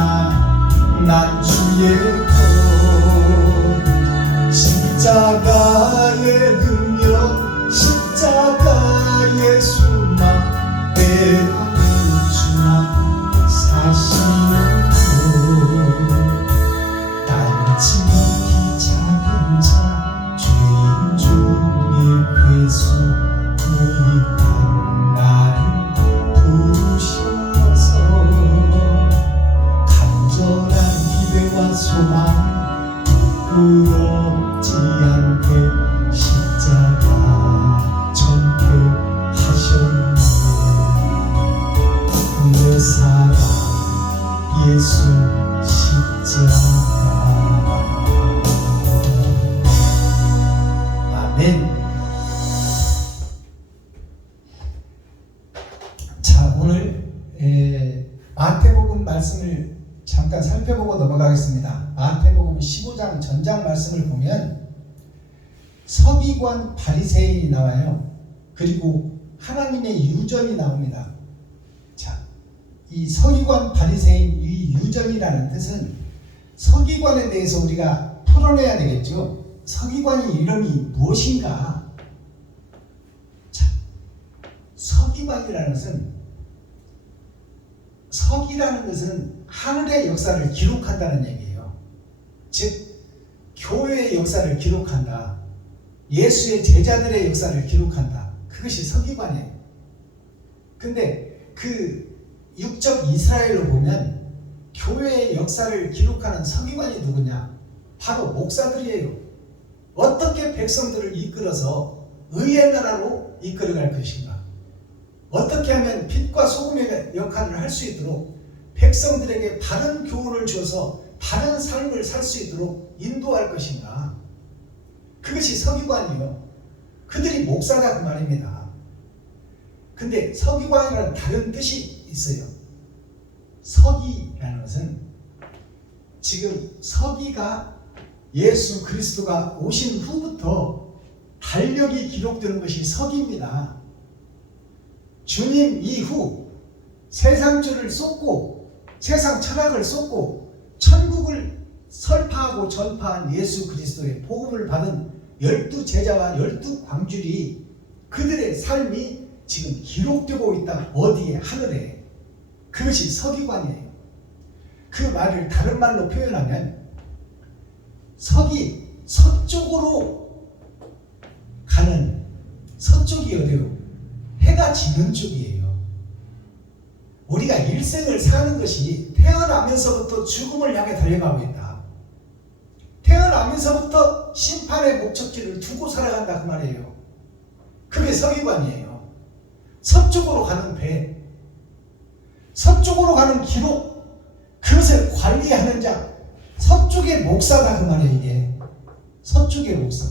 난 주의 것 십자가의 능력 십자가의 소망 내 안에 주나 사시는 난 지극히 작은 자 죄인 중에 괴수 무익한 나를 부르셔서 간절한 기대와 소망 부끄럽지 않게 십자가 전개하셨네. 내 사랑 예수 십자가. 아멘. 자, 오늘 마태복음 말씀을 잠깐 살펴보고 넘어가겠습니다. 마태복음 15장 전장 말씀을 보면 서기관 바리새인이 나와요. 그리고 하나님의 유전이 나옵니다. 자, 이 서기관 바리새인 이 유전이라는 뜻은 서기관에 대해서 우리가 풀어내야 되겠죠. 서기관의 이름이 무엇인가? 자, 서기관이라는 것은 서기라는 것은 하늘의 역사를 기록한다는 얘기예요. 즉 교회의 역사를 기록한다. 예수의 제자들의 역사를 기록한다. 그것이 서기관이에요. 근데 그 육적 이스라엘로 보면 교회의 역사를 기록하는 서기관이 누구냐? 바로 목사들이에요. 어떻게 백성들을 이끌어서 의의 나라로 이끌어갈 것인가? 어떻게 하면 빛과 소금의 역할을 할 수 있도록 백성들에게 바른 교훈을 주어서 바른 삶을 살 수 있도록 인도할 것인가? 그것이 서기관이요. 그들이 목사다 그 말입니다. 근데 서기관이라는 다른 뜻이 있어요. 서기라는 것은 지금 서기가 예수 그리스도가 오신 후부터 달력이 기록되는 것이 서기입니다. 주님 이후 세상주를 쏟고 세상 철학을 쏟고 천국을 설파하고 전파한 예수 그리스도의 복음을 받은 12제자와 12광줄이 그들의 삶이 지금 기록되고 있다. 어디에? 하늘에. 그것이 서기관이에요. 그 말을 다른 말로 표현하면 석이 서쪽으로 가는 서쪽이 어디요? 해가 지는 쪽이에요. 우리가 일생을 사는 것이 태어나면서부터 죽음을 향해 달려가고 있다. 태어나면서부터 심판의 목적지를 두고 살아간다 그 말이에요. 그게 서기관이에요. 서쪽으로 가는 배, 서쪽으로 가는 기록, 그것을 관리하는 자, 서쪽의 목사다 그 말이에요. 이게 서쪽의 목사.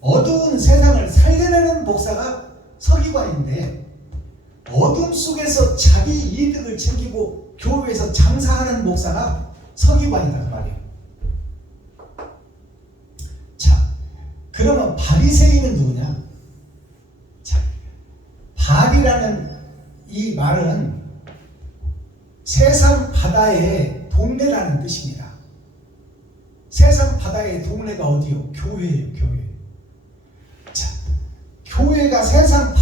어두운 세상을 살려내는 목사가 서기관인데, 어둠 속에서 자기 이득을 챙기고 교회에서 장사하는 목사가 서기관이다 그 말이에요. 자, 그러면 바리새인은 누구냐? 자, 바리라는 이 말은 세상 바다의 동네라는 뜻입니다. 세상 바다의 동네가 어디요? 교회예요, 교회. 자, 교회가 세상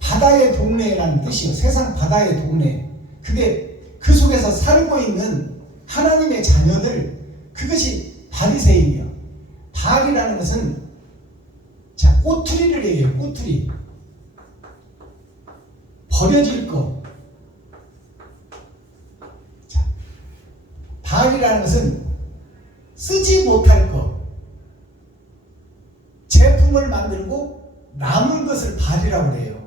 바다의 동네라는 뜻이요. 세상 바다의 동네. 그게 그 속에서 살고 있는 하나님의 자녀들, 그것이 바리새인이요. 바리라는 것은 자, 꼬투리를 얘기해요. 꼬투리. 버려질 것. 자, 바리라는 것은 쓰지 못할 것. 제품을 만들고 남은 것을 바리라고 해요.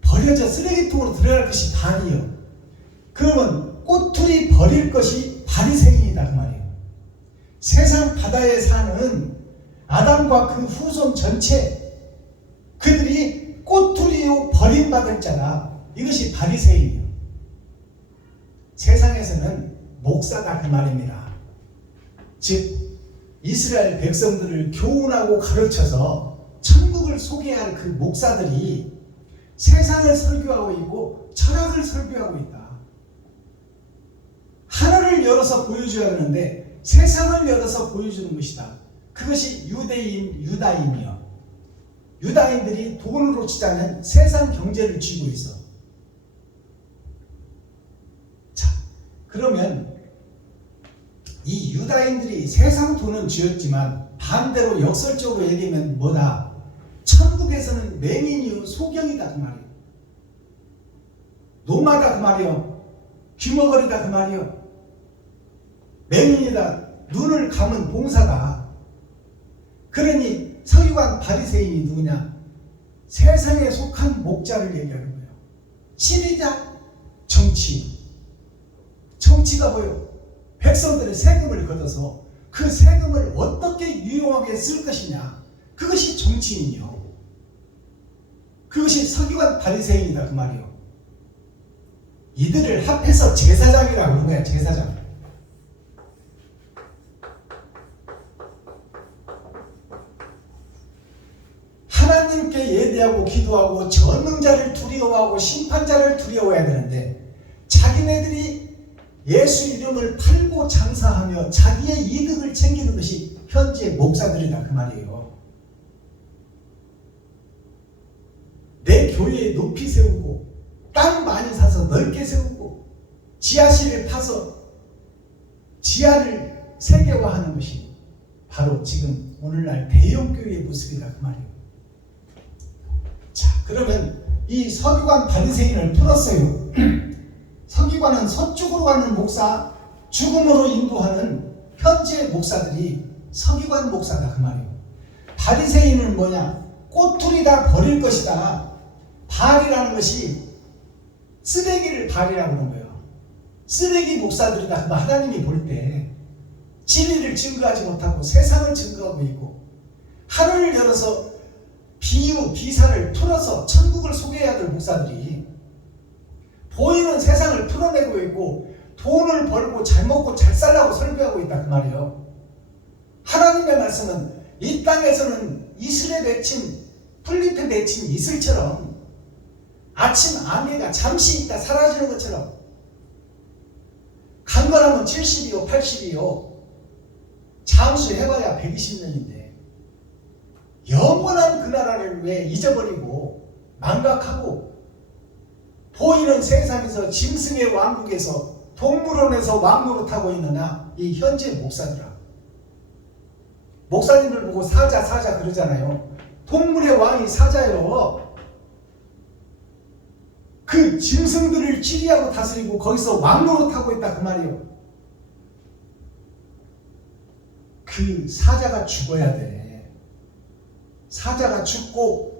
버려져 쓰레기통으로 들어갈 것이 바리요. 그러면 꼬투리 버릴 것이 바리새인이다 그 말이에요. 세상 바다에 사는 아담과 그 후손 전체, 그들이 꼬투리요 버림받을 자다. 이것이 바리새인이요. 세상에서는 목사다 그 말입니다. 즉 이스라엘 백성들을 교훈하고 가르쳐서 천국을 소개할 그 목사들이 세상을 설교하고 있고 철학을 설교하고 있다. 하늘을 열어서 보여줘야 하는데 세상을 열어서 보여주는 것이다. 그것이 유다인이요. 유다인들이 돈으로 치자면 세상 경제를 쥐고 있어. 자, 그러면 이 유다인들이 세상 돈은 쥐었지만 반대로 역설적으로 얘기하면 뭐다? 천국에서는 맹인이요 소경이다 그 말이에요. 노마다 그 말이에요. 귀머거리다 그 말이에요. 맹인이다. 눈을 감은 봉사다. 그러니 서기관 바리새인이 누구냐? 세상에 속한 목자를 얘기하는 거예요. 시리자 정치. 정치가 뭐예요? 백성들의 세금을 걷어서 그 세금을 어떻게 유용하게 쓸 것이냐. 그것이 정치인이요. 그것이 서기관 바리새인이다 그 말이에요. 이들을 합해서 제사장이라고 하는 거야. 제사장. 하나님께 예배하고 기도하고 전능자를 두려워하고 심판자를 두려워해야 되는데, 자기네들이 예수 이름을 팔고 장사하며 자기의 이득을 챙기는 것이 현재 목사들이다 그 말이에요. 내 교회에 높이 세우고 땅 많이 사서 넓게 세우고 지하실을 파서 지하를 세계화하는 것이 바로 지금 오늘날 대형교회의 모습이다 그 말이에요. 자, 그러면 이 서기관 바리새인을 풀었어요. 서기관은 서쪽으로 가는 목사, 죽음으로 인도하는 현재 목사들이 서기관 목사다 그 말이에요. 바리새인은 뭐냐? 꼬투리다 버릴 것이다. 발이라는 것이 쓰레기를 발이라고 하는 거예요. 쓰레기 목사들이다. 하나님이 볼 때 진리를 증거하지 못하고 세상을 증거하고 있고, 하늘을 열어서 비사를 풀어서 천국을 소개해야 될 목사들이 보이는 세상을 풀어내고 있고 돈을 벌고 잘 먹고 잘 살라고 설교하고 있다 그 말이에요. 하나님의 말씀은 이 땅에서는 이슬에 맺힌 풀잎에 맺힌 이슬처럼 아침 안개가 잠시 있다 사라지는 것처럼, 강건하면 70이요 80이요 장수해봐야 120년인데 영원한 그 나라를 왜 잊어버리고 망각하고 보이는 세상에서 짐승의 왕국에서 동물원에서 왕노릇하고 있느냐? 이 현재 목사들아. 목사님들 보고 사자 그러잖아요. 동물의 왕이 사자요. 그 짐승들을 치리하고 다스리고 거기서 왕노릇하고 있다 그 말이에요. 그 사자가 죽어야 돼. 사자가 죽고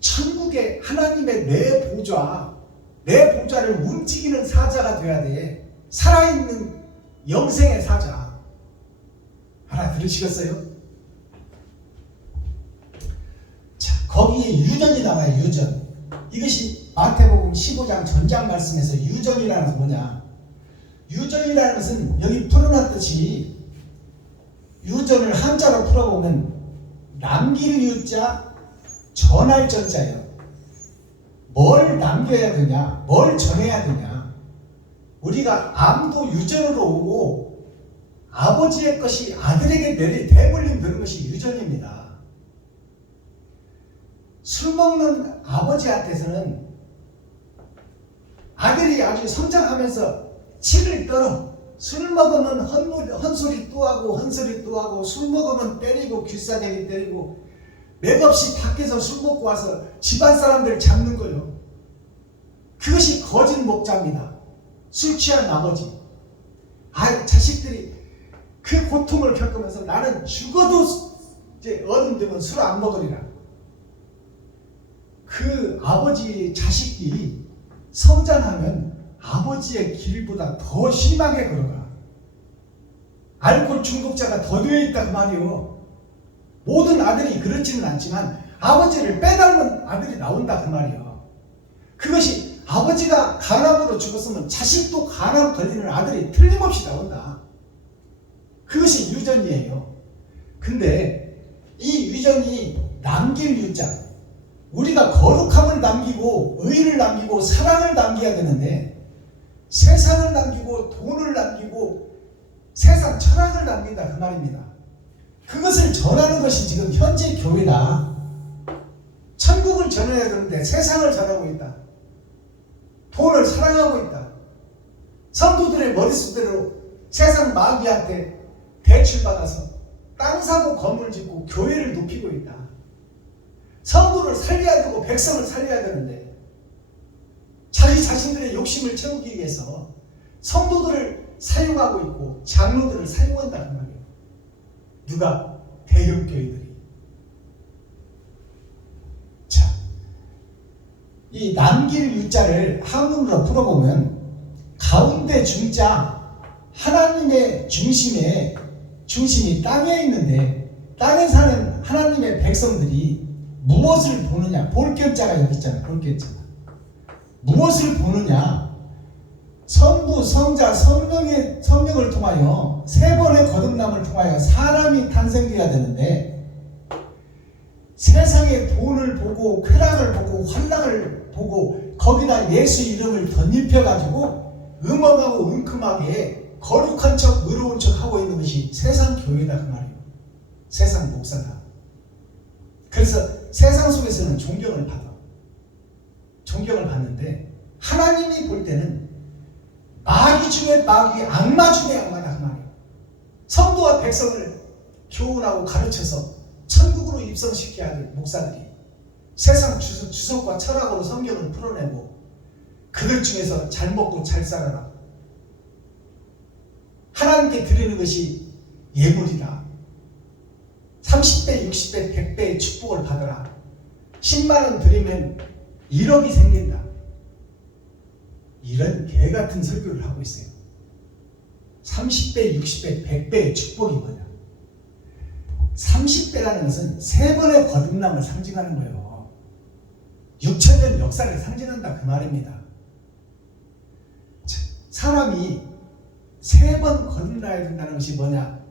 천국 천국의 하나님의 내 보좌를 움직이는 사자가 돼야 돼. 살아있는 영생의 사자. 알아들으시겠어요? 자, 거기에 유전이 나와요. 유전. 이것이 마태복음 15장 전장 말씀에서 유전이라는 것은 뭐냐? 유전이라는 것은 여기 풀어놨듯이 유전을 한자로 풀어보면 남길 유자, 전할 전자예요. 뭘 남겨야 되냐? 뭘 전해야 되냐? 우리가 암도 유전으로 오고 아버지의 것이 아들에게 대물림 되는 것이 유전입니다. 술 먹는 아버지한테서는 아들이 아주 성장하면서 치를 떨어. 술 먹으면 헛소리 또 하고 헛소리 또 하고, 술 먹으면 때리고 귀싸대기 때리고, 맥없이 밖에서 술 먹고 와서 집안 사람들 잡는 거예요. 그것이 거짓 목자입니다. 술 취한 아버지. 자식들이 그 고통을 겪으면서 나는 죽어도 이제 어른 되면 술 안 먹으리라. 그 아버지 자식이 성장하면 아버지의 길보다 더 심하게 걸어가. 알코올 중독자가 더 되어 있다 그 말이요. 모든 아들이 그렇지는 않지만 아버지를 빼닮은 아들이 나온다 그 말이요. 그것이 아버지가 간암으로 죽었으면 자식도 간암 걸리는 아들이 틀림없이 나온다. 그것이 유전이에요. 근데 이 유전이 남길 유자, 우리가 거룩함을 남기고 의를 남기고 사랑을 남겨야 되는데 세상을 남기고 돈을 남기고 세상 철학을 남긴다 그 말입니다. 그것을 전하는 것이 지금 현재 교회다. 천국을 전해야 되는데 세상을 전하고 있다. 돈을 사랑하고 있다. 성도들의 머릿속대로 세상 마귀한테 대출받아서 땅 사고 건물 짓고 교회를 높이고 있다. 성도를 살려야 되고 백성을 살려야 되는데 자기 자신들의 욕심을 채우기 위해서 성도들을 사용하고 있고 장로들을 사용한다는 말이에요. 누가? 대형교회들이. 자, 이 남길 유자를 한문으로 풀어보면 가운데 중자, 하나님의 중심이 땅에 있는데 땅에 사는 하나님의 백성들이 무엇을 보느냐? 볼견자가 여기 있잖아요. 볼견자가. 무엇을 보느냐? 성부, 성자, 성령을 통하여 세 번의 거듭남을 통하여 사람이 탄생되어야 되는데 세상의 돈을 보고 쾌락을 보고 환락을 보고 거기다 예수 이름을 덧입혀가지고 음험하고 은큼하게 거룩한 척 의로운 척 하고 있는 것이 세상 교회다 그 말이에요. 세상 목사다. 그래서 세상 속에서는 존경을 받는데 하나님이 볼 때는 마귀 중에 마귀, 악마 중에 악마다 그 말이에요. 성도와 백성을 교훈하고 가르쳐서 천국으로 입성시켜야 될 목사들이 세상 주석과 철학으로 성경을 풀어내고 그들 중에서 잘 먹고 잘 살아라. 하나님께 드리는 것이 예물이다. 30배, 60배, 100배의 축복을 받아라. 10만원 드리면 1억이 생긴다. 이런 개같은 설교를 하고 있어요. 30배, 60배, 100배의 축복이 뭐냐? 30배라는 것은 세 번의 거듭남을 상징하는 거예요. 6,000년 역사를 상징한다 그 말입니다. 사람이 세 번 거듭나야 된다는 것이 뭐냐?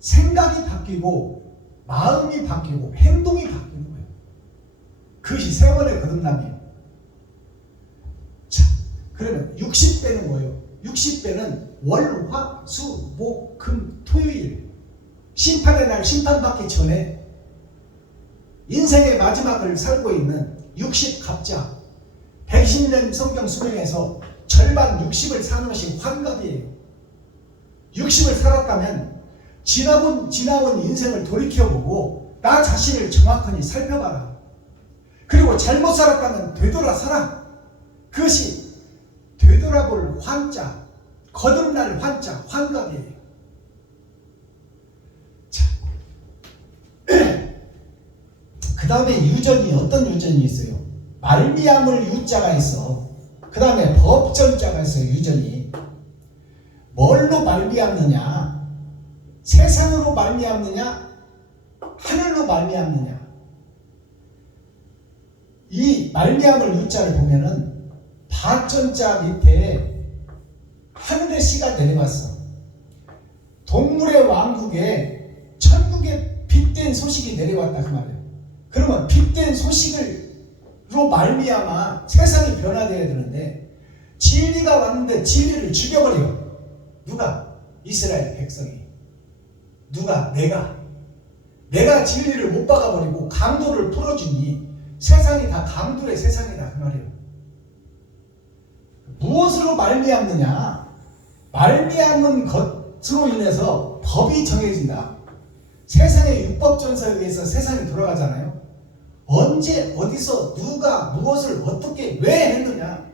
생각이 바뀌고 마음이 바뀌고 행동이 바뀌는 거예요. 그것이 세 번의 거듭남이에요. 자, 그러면 60배는 뭐예요? 60배는 월, 화, 수, 목, 금, 토요일 심판의 날 심판받기 전에 인생의 마지막을 살고 있는 60갑자 110년 성경 수명에서 절반 60을 사는 것이 환갑이에요. 60을 살았다면 지나온 인생을 돌이켜보고 나 자신을 정확하니 살펴봐라. 그리고 잘못 살았다면 되돌아 살아. 그것이 되돌아볼 환자, 거듭날 환자, 환갑이에요. 자, 그 다음에 유전이 어떤 유전이 있어요? 말미암을 유자가 있어. 그 다음에 법전자가 있어요. 유전이. 뭘로 말미암느냐? 세상으로 말미암느냐? 하늘로 말미암느냐? 이 말미암을 유자를 보면은 바전자 밑에 하늘의 씨가 내려왔어. 동물의 왕국에 천국에 빛된 소식이 내려왔다 그 말이에요. 그러면 빛된 소식으로 말미암아 세상이 변화되어야 되는데 진리가 왔는데 진리를 죽여버려. 누가? 이스라엘 백성이. 누가? 내가 진리를 못 박아버리고 강도를 풀어주니 세상이 다 강도의 세상이다 그 말이에요. 무엇으로 말미암느냐? 말미암은 것으로 인해서 법이 정해진다. 세상의 율법전서에 의해서 세상이 돌아가잖아요. 언제 어디서 누가 무엇을 어떻게 왜 했느냐?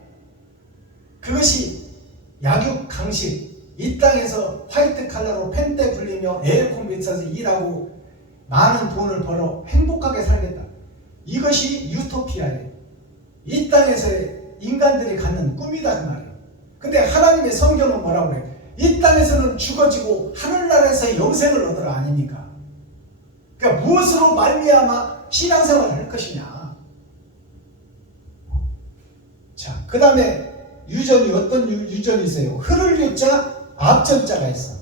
그것이 약육 강식, 이 땅에서 화이트 칼라로 펜대 굴리며 에어컨 밑에서 일하고 많은 돈을 벌어 행복하게 살겠다. 이것이 유토피아예요. 이 땅에서의 인간들이 갖는 꿈이다 그 말이에요. 근데 하나님의 성경은 뭐라고 그래요? 이 땅에서는 죽어지고 하늘나라에서 영생을 얻으라 아닙니까? 그러니까 무엇으로 말미암아 신앙생활을 할 것이냐. 자, 그 다음에 유전이 어떤 유전이 있어요? 흐를 유자, 앞전자가 있어.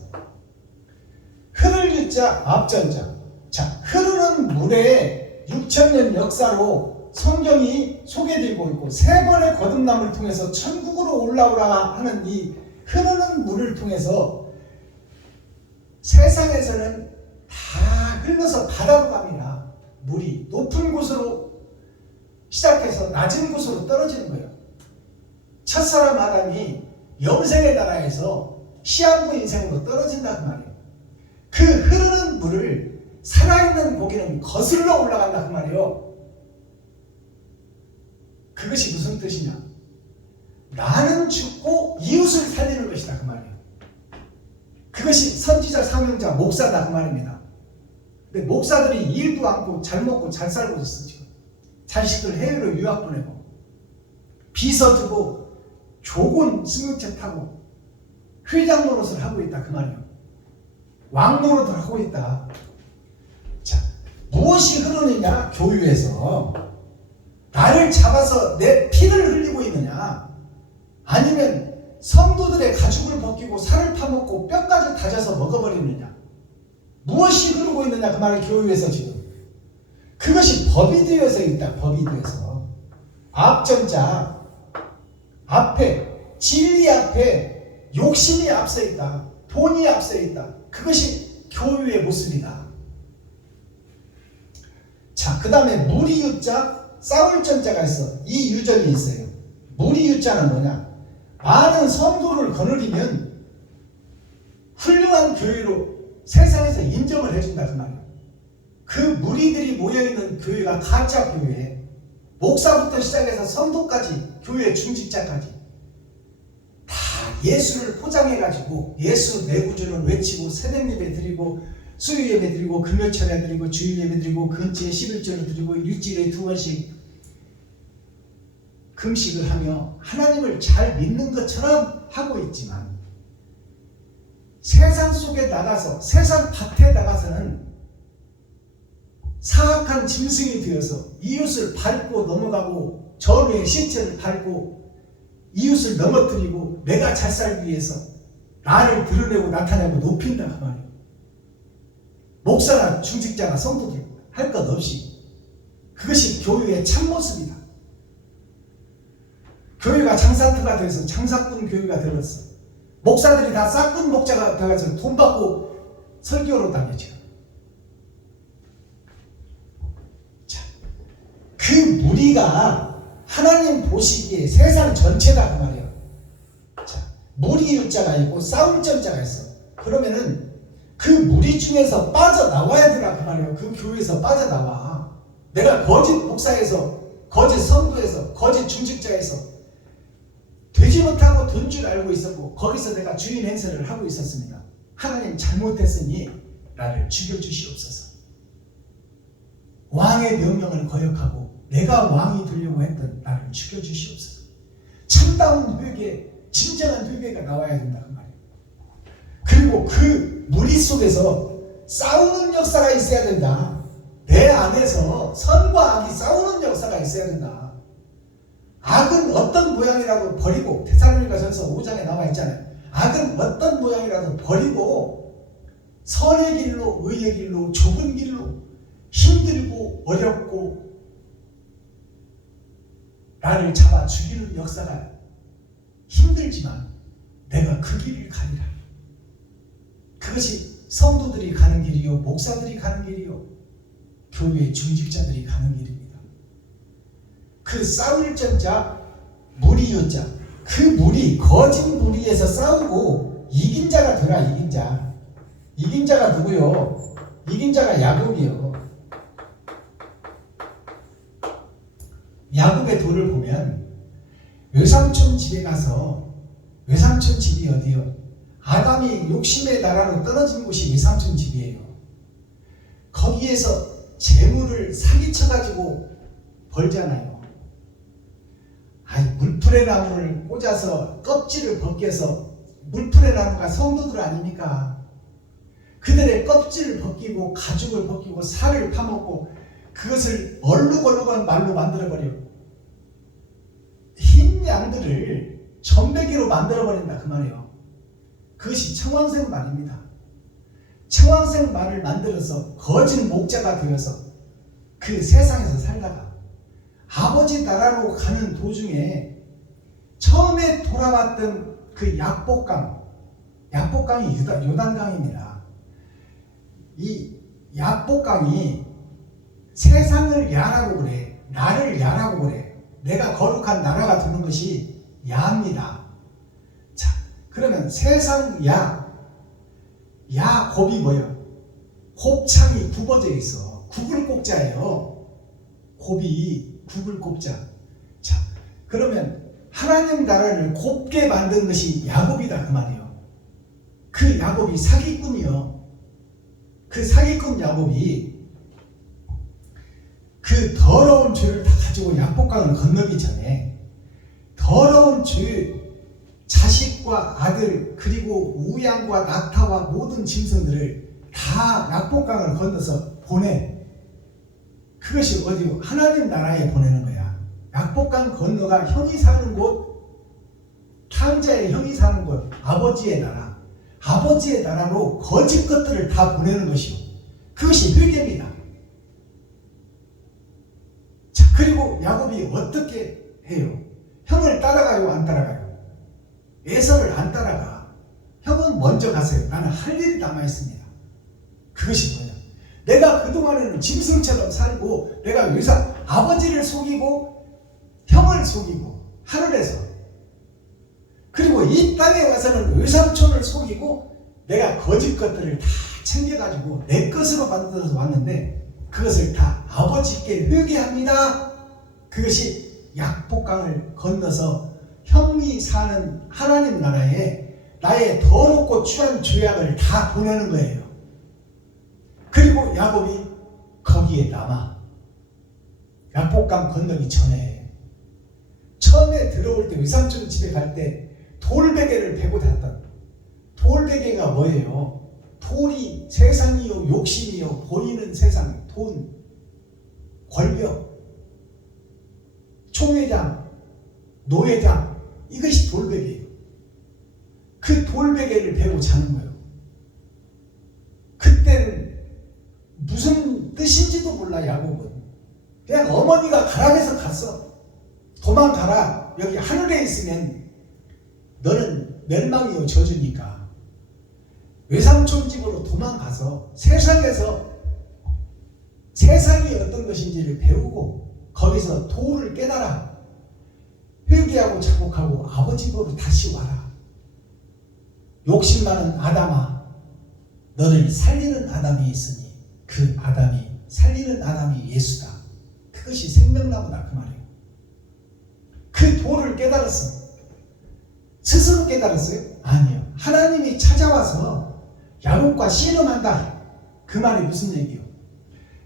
흐를 유자, 앞전자. 자, 흐르는 물의 6,000년 역사로 성경이 소개되고 있고 세 번의 거듭남을 통해서 천국으로 올라오라 하는 이 흐르는 물을 통해서 세상에서는 다 흘러서 바다로 갑니다. 물이 높은 곳으로 시작해서 낮은 곳으로 떨어지는 거예요. 첫사람 아담이 영생의 나라에서 시한부 인생으로 떨어진다 그 말이에요. 그 흐르는 물을 살아있는 고기는 거슬러 올라간다 그 말이에요. 그것이 무슨 뜻이냐? 나는 죽고 이웃을 살리는 것이다 그 말이에요. 그것이 선지자, 사명자, 목사다 그 말입니다. 근데 목사들이 일도 않고 잘 먹고 잘 살고 있어 지금. 자식들 해외로 유학 보내고 비서 두고 조곤 승용차 타고 회장 노릇을 하고 있다 그 말이에요. 왕 노릇을 하고 있다. 자, 무엇이 흐르느냐? 교회에서 나를 잡아서 내 피를 흘리고 있느냐? 아니면 성도들의 가죽을 벗기고 살을 파먹고 뼈까지 다져서 먹어버리느냐? 무엇이 흐르고 있느냐? 그 말을 교회에서 지금. 그것이 법이 되어서 있다. 법이 되어서. 앞전자 앞에 진리 앞에 욕심이 앞서 있다. 돈이 앞서 있다. 그것이 교회의 모습이다. 자, 그 다음에 무리유자, 싸울전자가 있어. 이 유전이 있어요. 무리유자는 뭐냐? 많은 성도를 거느리면 훌륭한 교회로 세상에서 인정을 해준다 그 말이에요. 그 무리들이 모여있는 교회가 가짜 교회. 목사부터 시작해서 성도까지, 교회 중직자까지 다 예수를 포장해가지고 예수 내 구주를 외치고 새벽예배 드리고 수요예배 드리고 금요철에 드리고 주일예배 드리고 근처에 11조를 드리고 일주일에 2번씩 금식을 하며 하나님을 잘 믿는 것처럼 하고 있지만 세상 속에 나가서 세상 밭에 나가서는 사악한 짐승이 되어서 이웃을 밟고 넘어가고 전우의 시체를 밟고 이웃을 넘어뜨리고 내가 잘 살기 위해서 나를 드러내고 나타내고 높인다 그 말이에요. 목사나 중직자나 성도들 할 것 없이 그것이 교회의 참모습이다. 교회가 장사터가 돼서 장사꾼 교회가 되었어. 목사들이 다 싹군 목자가 돼서 돈 받고 설교로 다니죠. 자, 그 무리가 하나님 보시기에 세상 전체다 그 말이에요. 자, 무리 유자가 있고 싸울전자가 있어. 그러면은 그 무리 중에서 빠져나와야 되나 그 말이에요. 그 교회에서 빠져나와. 내가 거짓 목사에서 거짓 성도에서 거짓 중직자에서 되지 못하고 돈 줄 알고 있었고 거기서 내가 주인 행세를 하고 있었습니다. 하나님 잘못했으니 나를 죽여주시옵소서. 왕의 명령을 거역하고 내가 왕이 되려고 했던 나를 죽여주시옵소서. 참다운 회개, 진정한 회개가 나와야 된다 그 말이에요. 그리고 그 무리 속에서 싸우는 역사가 있어야 된다. 내 안에서 선과 악이 싸우는 역사가 있어야 된다. 악은 어떤 모양이라도 버리고, 데살로니가전서 5장에 나와 있잖아요. 악은 어떤 모양이라도 버리고 선의 길로, 의의 길로, 좁은 길로, 힘들고 어렵고 나를 잡아 죽이는 역사가 힘들지만 내가 그 길을 가리라. 그것이 성도들이 가는 길이요, 목사들이 가는 길이요, 교회의 중직자들이 가는 길입니다. 그 싸울 전자, 무리였자, 그 무리, 거짓 무리에서 싸우고 이긴 자가 되라. 이긴 자. 이긴 자가 누구요? 이긴 자가 야곱이요. 야곱의 돌을 보면 외삼촌 집에 가서, 외삼촌 집이 어디요? 아담이 욕심의 나라로 떨어진 곳이 외삼촌 집이에요. 거기에서 재물을 사기쳐가지고 벌잖아요. 물풀의 나무를 꽂아서 껍질을 벗겨서, 물풀의 나무가 성도들 아닙니까? 그들의 껍질을 벗기고 가죽을 벗기고 살을 파먹고 그것을 얼룩얼룩한 말로 만들어버려. 흰 양들을 전배기로 만들어버린다 그 말이에요. 그것이 청왕생 말입니다. 청왕생 말을 만들어서 거짓 목자가 되어서 그 세상에서 살다가 아버지 나라로 가는 도중에 처음에 돌아왔던 그 약복강, 약복강이 요단강입니다. 이 약복강이 세상을 야라고 그래, 나를 야라고 그래. 내가 거룩한 나라가 되는 것이 야입니다. 자, 그러면 세상 야, 곱이 뭐예요? 곱창이 굽어져 있어. 구불곱자예요. 곱이 구불곱자. 자, 그러면 하나님 나라를 곱게 만든 것이 야곱이다 그 말이에요. 그 야곱이 사기꾼이요. 그 사기꾼 야곱이 그 더러운 죄를 다 가지고 약복강을 건너기 전에 더러운 죄, 자식과 아들, 그리고 우양과 낙타와 모든 짐승들을 다 약복강을 건너서 보내. 그것이 어디요? 하나님 나라에 보내는 거야. 약복강 건너가 형이 사는 곳, 탕자의 형이 사는 곳, 아버지의 나라, 아버지의 나라로 거짓 것들을 다 보내는 것이요. 그것이 회개입니다. 자, 그리고 야곱이 어떻게 해요? 형을 따라가요, 안 따라가요? 에서를 안 따라가. 형은 먼저 가세요. 나는 할 일이 남아있습니다. 그것이 뭐냐? 내가 그동안에는 짐승처럼 살고, 내가 아버지를 속이고 형을 속이고 하늘에서, 그리고 이 땅에 와서는 외삼촌을 속이고 내가 거짓 것들을 다 챙겨가지고 내 것으로 만들어서 왔는데 그것을 다 아버지께 회개합니다. 그것이 약복강을 건너서 형이 사는 하나님 나라에 나의 더럽고 추한 죄악을 다 보내는 거예요. 그리고 야곱이 거기에 남아. 약복강 건너기 전에 처음에 들어올 때 외삼촌 집에 갈 때 돌베개를 베고 잤던, 돌베개가 뭐예요? 돌이 세상이요, 욕심이요, 보이는 세상, 돈, 권력, 총회장, 노회장, 이것이 돌베개예요. 그 돌베개를 베고 자는 거예요. 그때는 무슨 뜻인지도 몰라. 야곱은 그냥 어머니가 가라해서 갔어. 도망가라. 여기 하늘에 있으면 너는 멸망이요, 저주니까. 외삼촌 집으로 도망가서 세상에서 세상이 어떤 것인지를 배우고 거기서 도를 깨달아. 회개하고 자복하고 아버지 보러 다시 와라. 욕심 많은 아담아, 너를 살리는 아담이 있으니 그 아담이, 살리는 아담이 예수다. 그것이 생명나무다 그 말이에요. 그 도를 깨달았어. 스스로 깨달았어요? 아니요. 하나님이 찾아와서 야곱과 씨름한다. 그 말이 무슨 얘기예요?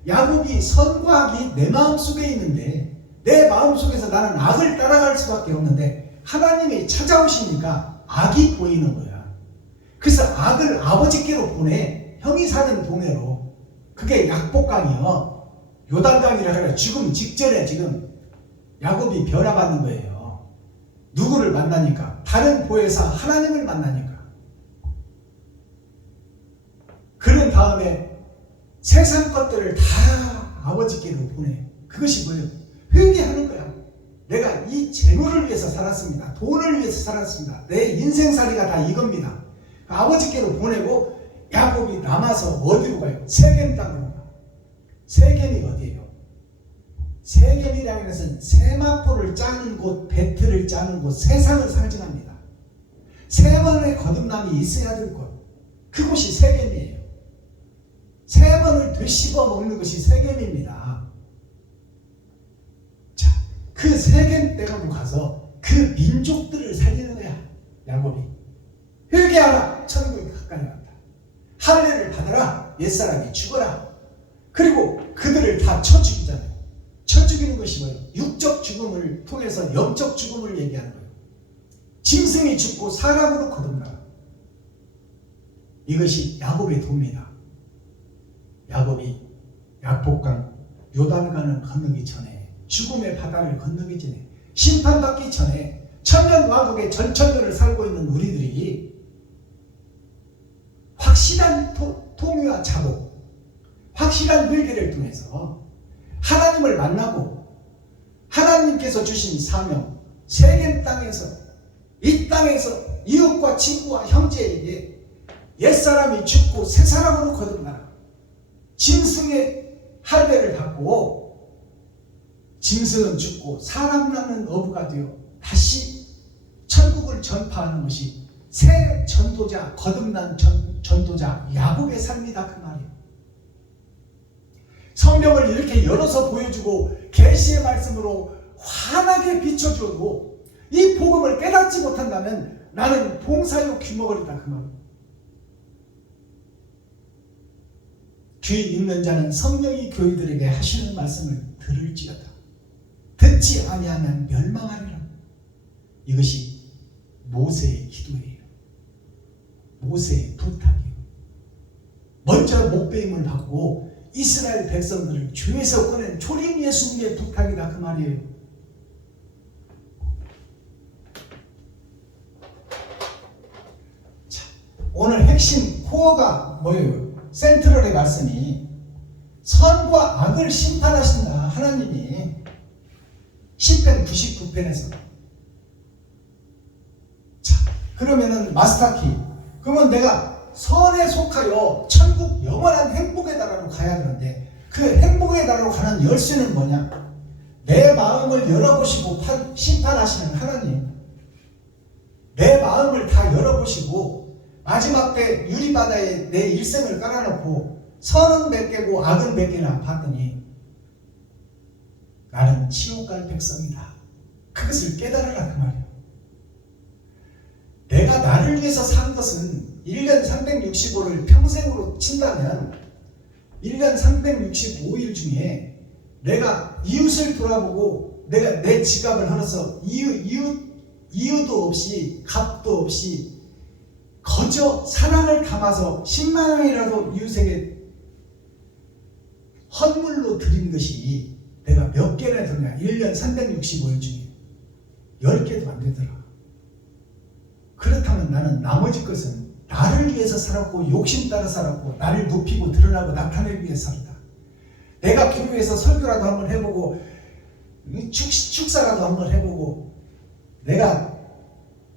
야곱이 선과 악이 내 마음속에 있는데 내 마음속에서 나는 악을 따라갈 수밖에 없는데 하나님이 찾아오시니까 악이 보이는 거야. 그래서 악을 아버지께로 보내. 형이 사는 동네로. 그게 약복강이요. 요단강이라 그래. 죽음 직전에 지금 야곱이 변화받는 거예요. 누구를 만나니까? 다른 보혜사 하나님을 만나니까. 그런 다음에 세상 것들을 다 아버지께로 보내. 그것이 뭐예요? 회개하는 거야. 내가 이 재물을 위해서 살았습니다. 돈을 위해서 살았습니다. 내 인생살이가 다 이겁니다. 아버지께로 보내고 야곱이 남아서 어디로 가요? 세겜 땅으로 가. 세겜이 어디예요? 세겜이라는 것은 세마포를 짜는 곳, 배틀을 짜는 곳, 세상을 상징합니다. 세 번의 거듭남이 있어야 될 곳. 그곳이 세겜이에요. 세 번을 되씹어 먹는 것이 세겜입니다. 자, 그 세겜 땅으로 가서 그 민족들을 살리는 거야. 야곱이. 회개하라. 천국이 가까이 왔다. 할례를 받아라. 옛사람이 죽어라. 그리고 그들을 다 쳐 죽이잖아요. 쳐 죽이는 것이 뭐예요? 육적 죽음을 통해서 영적 죽음을 얘기하는 거예요. 짐승이 죽고 사람으로 거듭나라. 이것이 야곱의 도입니다. 야곱이 약복강 요단강을 건너기 전에, 죽음의 바다를 건너기 전에, 심판받기 전에 천년왕국의 전천년을 살고 있는 우리들이 확실한 통유와 자복, 확실한 회개를 통해서 하나님을 만나고 하나님께서 주신 사명, 세겜 땅에서, 이 땅에서 이웃과 친구와 형제에게 옛사람이 죽고 새사람으로 거듭나라. 짐승의 할례를 받고 짐승은 죽고 사람 낳는 어부가 되어 다시 천국을 전파하는 것이 새 전도자, 거듭난 전도자 야곱의 삶이다 그 말이에요. 성경을 이렇게 열어서 보여주고 계시의 말씀으로 환하게 비춰줘도 이 복음을 깨닫지 못한다면 나는 봉사요 귀머거리다 그 말이에요. 귀 있는 자는 성령이 교회들에게 하시는 말씀을 들을지어다. 듣지 아니하면 멸망하리라. 이것이 모세의 기도예요. 모세의 부탁이에요. 먼저 목배임을 받고 이스라엘 백성들을 죄에서 꺼낸 초림 예수님의 부탁이다 그 말이에요. 자, 오늘 핵심 코어가 뭐예요? 센트럴의 말씀이 선과 악을 심판하신다 하나님이. 10편 99편에서. 자, 그러면은 마스터키, 그러면 내가 선에 속하여 천국 영원한 행복의 나라로 가야 되는데 그 행복의 나라로 가는 열쇠는 뭐냐? 내 마음을 열어보시고 심판하시는 하나님. 내 마음을 다 열어보시고 마지막 때 유리바다에 내 일생을 깔아놓고 선은 몇 개고 악은 몇 개나 봤더니 나는 지옥 갈 백성이다. 그것을 깨달으라 그 말이에요. 내가 나를 위해서 산 것은 1년 365를 평생으로 친다면 1년 365일 중에 내가 이웃을 돌아보고 내가 내 지갑을 흘러서 이유도 없이 값도 없이 거저 사랑을 담아서 10만 원이라도 이웃에게 헌물로 드린 것이 내가 몇 개나 되냐? 1년 365일 중에 10개도 안 되더라. 그렇다면 나는 나머지 것은 나를 위해서 살았고 욕심 따라 살았고 나를 높이고 드러나고 나타내기 위해서 살았다. 내가 교회에서 설교라도 한번 해보고 축사라도 한번 해보고 내가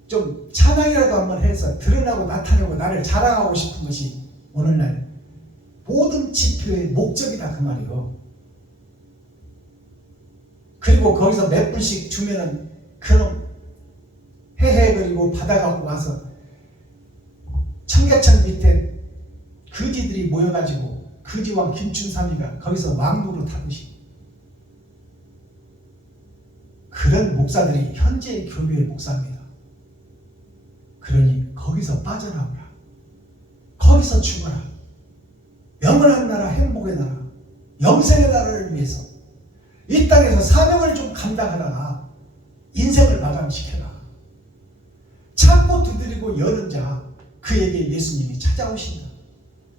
좀 찬양이라도 한번 해서 드러나고 나타내고 나를 자랑하고 싶은 것이 오늘날 모든 지표의 목적이다 그 말이요. 그리고 거기서 몇 불씩 주면은 그놈 헤헤거리고 받아갖고 와서 청계천 밑에 거지들이 모여가지고 거지왕 김춘삼이가 거기서 왕도로 타듯이 그런 목사들이 현재의 교회의 목사입니다. 그러니 거기서 빠져나오라. 거기서 죽어라. 영원한 나라, 행복의 나라, 영생의 나라를 위해서 이 땅에서 사명을 좀 감당하다가 인생을 마감시켜라. 참고 두드리고 여는 자 그에게 예수님이 찾아오신다.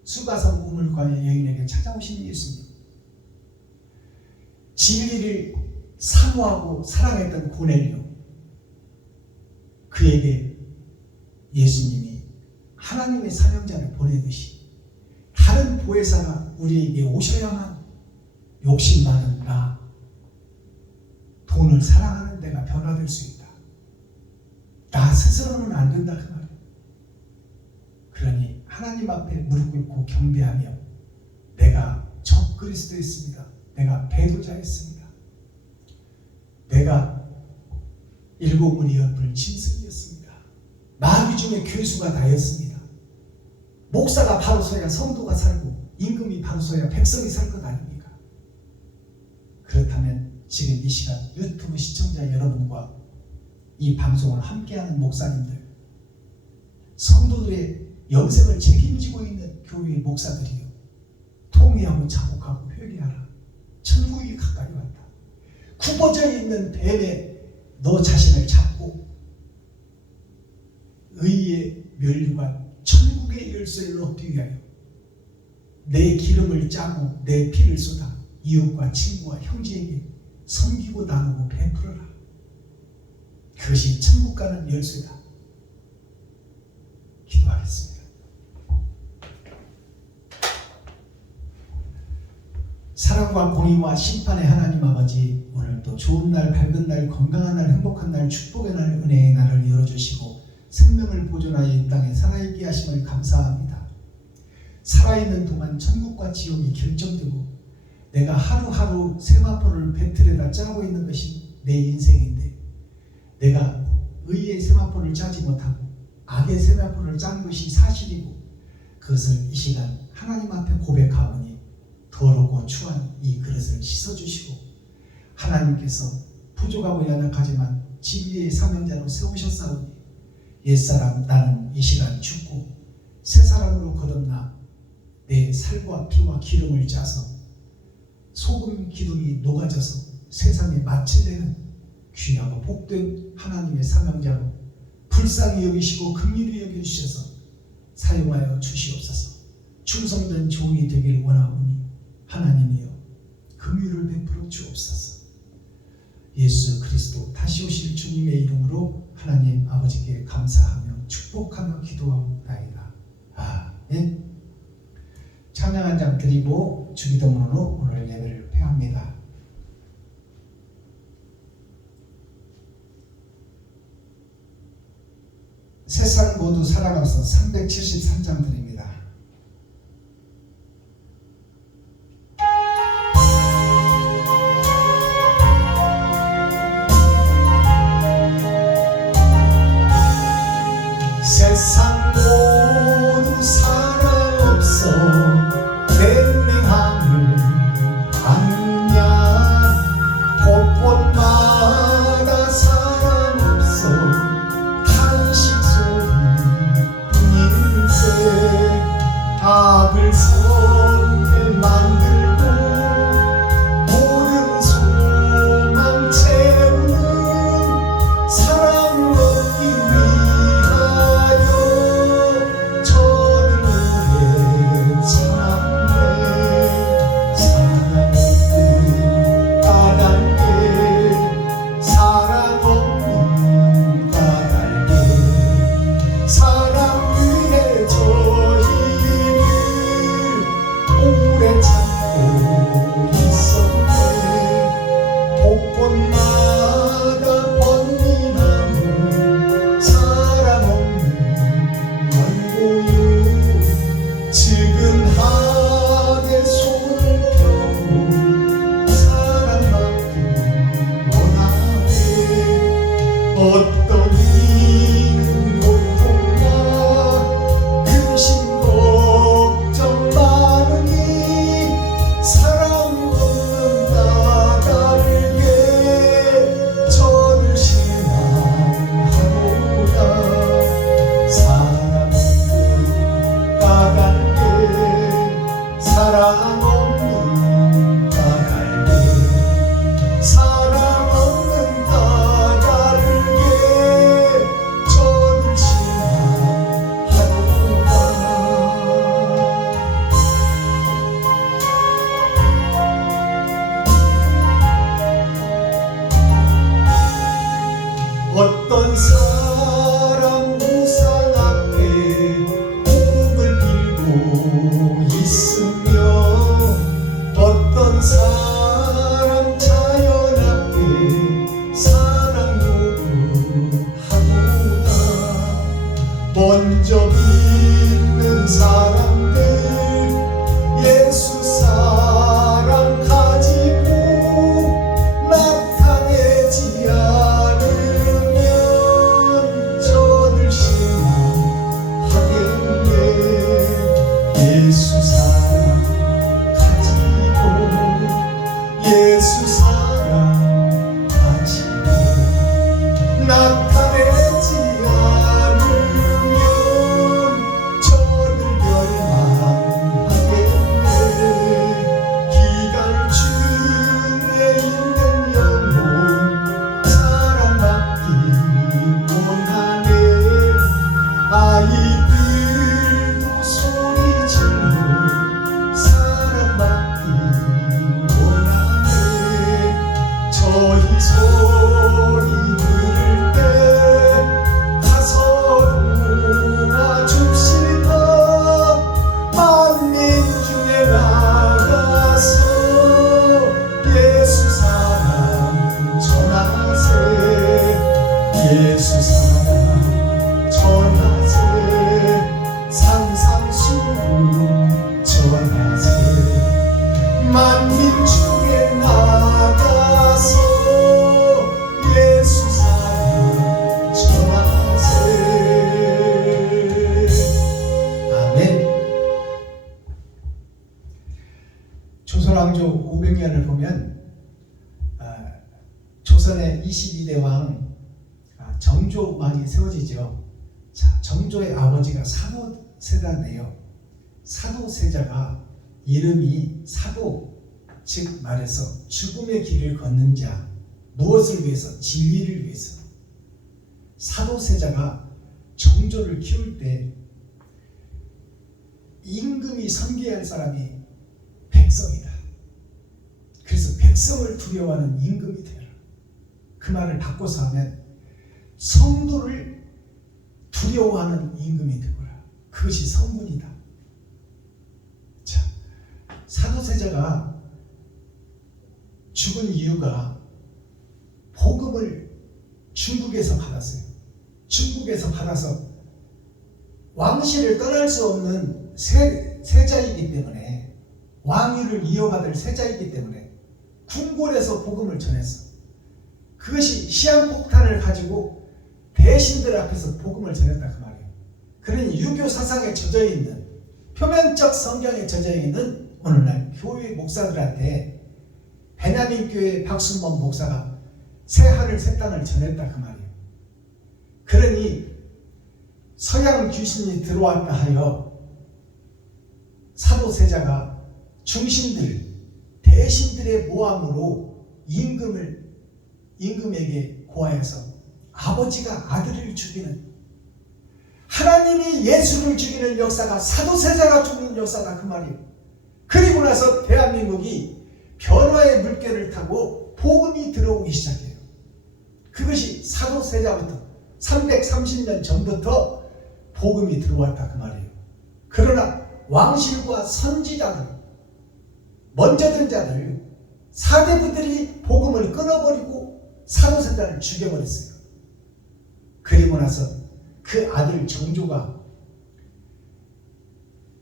수가성 우물가의 여인에게 찾아오신 예수님. 진리를 사모하고 사랑했던 고넬료, 그에게 예수님이 하나님의 사명자를 보내듯이 다른 보혜사가 우리에게 오셔야만 욕심 많은 나, 돈을 사랑하는 데가 변화될 수 있다. 나 스스로는 안 된다 그 말이에요. 그러니 하나님 앞에 무릎 꿇고 경배하며 내가 적그리스도였습니다. 내가 배도자였습니다. 내가 일곱 무리 엿을 짐승이었습니다. 마귀 중에 괴수가 다였습니다. 목사가 바로 서야 성도가 살고 임금이 바로 서야 백성이 살 것 아닙니까? 그렇다면 지금 이 시간 유튜브 시청자 여러분과 이 방송을 함께하는 목사님들, 성도들의 영생을 책임지고 있는 교회의 목사들이요, 통회하고 자복하고 회개하라. 천국이 가까이 왔다. 굽어져 있는 뱀에 너 자신을 잡고 의의 면류관 천국의 열쇠를 얻기 위하여 내 기름을 짜고 내 피를 쏟아 이웃과 친구와 형제에게 섬기고 나누고 베풀어라. 그것이 천국 가는 열쇠다. 기도하겠습니다. 사랑과 공의와 심판의 하나님 아버지, 오늘도 좋은 날, 밝은 날, 건강한 날, 행복한 날, 축복의 날, 은혜의 날을 열어주시고 생명을 보존하여 이 땅에 살아있게 하심을 감사합니다. 살아있는 동안 천국과 지옥이 결정되고 내가 하루하루 세마포를 배틀에다 짜고 있는 것이 내 인생인데, 내가 의의 세마포를 짜지 못하고 악의 세마포를 짠 것이 사실이고, 그것을 이 시간 하나님 앞에 고백하오니 더럽고 추한 이 그릇을 씻어주시고, 하나님께서 부족하고 연약하지만 진리의 사명자로 세우셨사오니 옛사람 나는 이 시간 죽고 새 사람으로 거듭나 내 살과 피와 기름을 짜서 소금 기둥이 녹아져서 세상에 마침되는 귀하고 복된 하나님의 사명자로 불쌍히 여기시고 긍휼히 여겨주셔서 사용하여 주시옵소서. 충성된 종이 되길 원하오니 하나님이여 긍휼을 베풀어 주옵소서. 예수 그리스도 다시 오실 주님의 이름으로 하나님 아버지께 감사하며 축복하며 기도하옵나이다. 아멘. 찬양 한 장 드리고 주기도문으로 오늘 예배를 폐합니다. 세상 모두 살아가서 373장 드립니다. 세상 모두 사랑 없어 맹맹함을 하느냐, 곳곳마다 사랑 없어 탄식 소리뿐일세. 악을 선게 만들고 모든 소망 채우는 사랑 얻기 위하여 저들의 참내 사랑 없는 까닭에 사랑 없는 까닭에 사랑 위에 저희를 오래 참고 있었네. 곳곳마다 번민하는 사랑 없는 연고요, 지근하게 손을 펴고 사랑받기 원하네. 어떤 이는 고통과 근심 걱정 많으니 사랑 없는 까닭에 저를 실망하도다. 사랑 없는 까닭에 조선왕조 500년을 보면 조선의 22대 왕 정조왕이 세워지죠. 자, 정조의 아버지가 사도세자인데요. 사도세자가 이름이 사도, 즉 말해서 죽음의 길을 걷는 자, 무엇을 위해서? 진리를 위해서. 사도세자가 정조를 키울 때 임금이 섬겨야 할 사람이 백성이다. 그래서 백성을 두려워하는 임금이 되라. 그 말을 바꿔서 하면 성도를 두려워하는 임금이 되거라. 그것이 성문이다. 자, 사도세자가 죽은 이유가 복음을 중국에서 받았어요. 중국에서 받아서 왕실을 떠날 수 없는 세자이기 때문에, 왕위를 이어받을 세자이기 때문에 궁궐에서 복음을 전했어. 그것이 시한폭탄을 가지고 대신들 앞에서 복음을 전했다 그 말이에요. 그러니 유교 사상에 젖어 있는, 표면적 성경에 젖어 있는 오늘날 교회 목사들한테 베냐민 교회 박순범 목사가 새하늘 새 땅을 전했다 그 말이에요. 그러니 서양 귀신이 들어왔다 하여 사도세자가 중신들, 대신들의 모함으로 임금에게 고하여서 아버지가 아들을 죽이는, 하나님이 예수를 죽이는 역사가 사도세자가 죽이는 역사다 그 말이에요. 그리고 나서 대한민국이 변화의 물결을 타고 복음이 들어오기 시작해요. 그것이 사도세자부터 330년 전부터 복음이 들어왔다 그 말이에요. 그러나 왕실과 선지자들, 먼저 든 자들, 사대부들이 복음을 끊어버리고 사도세자를 죽여버렸어요. 그리고 나서 그 아들 정조가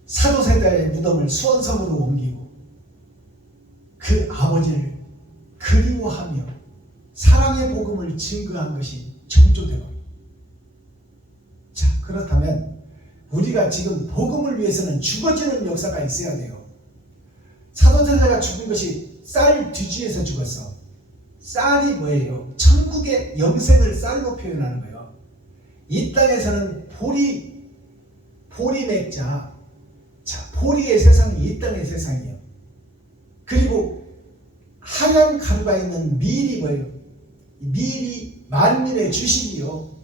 사도세자의 무덤을 수원성으로 옮기고 그 아버지를 그리워하며 사랑의 복음을 증거한 것이 정조대왕. 자, 그렇다면 우리가 지금 복음을 위해서는 죽어지는 역사가 있어야 돼요. 사도세자가 죽은 것이 쌀 뒤지에서 죽었어. 쌀이 뭐예요? 천국의 영생을 쌀로 표현하는 거예요. 이 땅에서는 보리 맺자. 자, 보리의 세상이 이 땅의 세상이에요. 그리고 하얀 가루가 있는 밀이 뭐예요? 밀이 만민의 주식이요.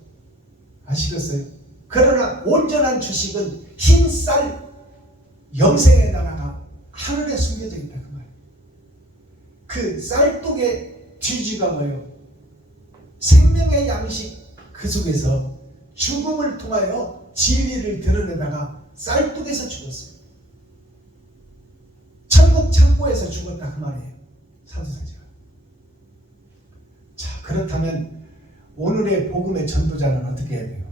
아시겠어요? 그러나 온전한 주식은 흰 쌀, 영생의 나라가 하늘에 숨겨져 있다 그 말이에요. 그 쌀독의 뒤지가 뭐예요? 생명의 양식, 그 속에서 죽음을 통하여 진리를 드러내다가 쌀독에서 죽었어요. 천국 창고에서 죽었다 그 말이에요. 사도세자가. 자, 그렇다면 오늘의 복음의 전도자는 어떻게 해야 돼요?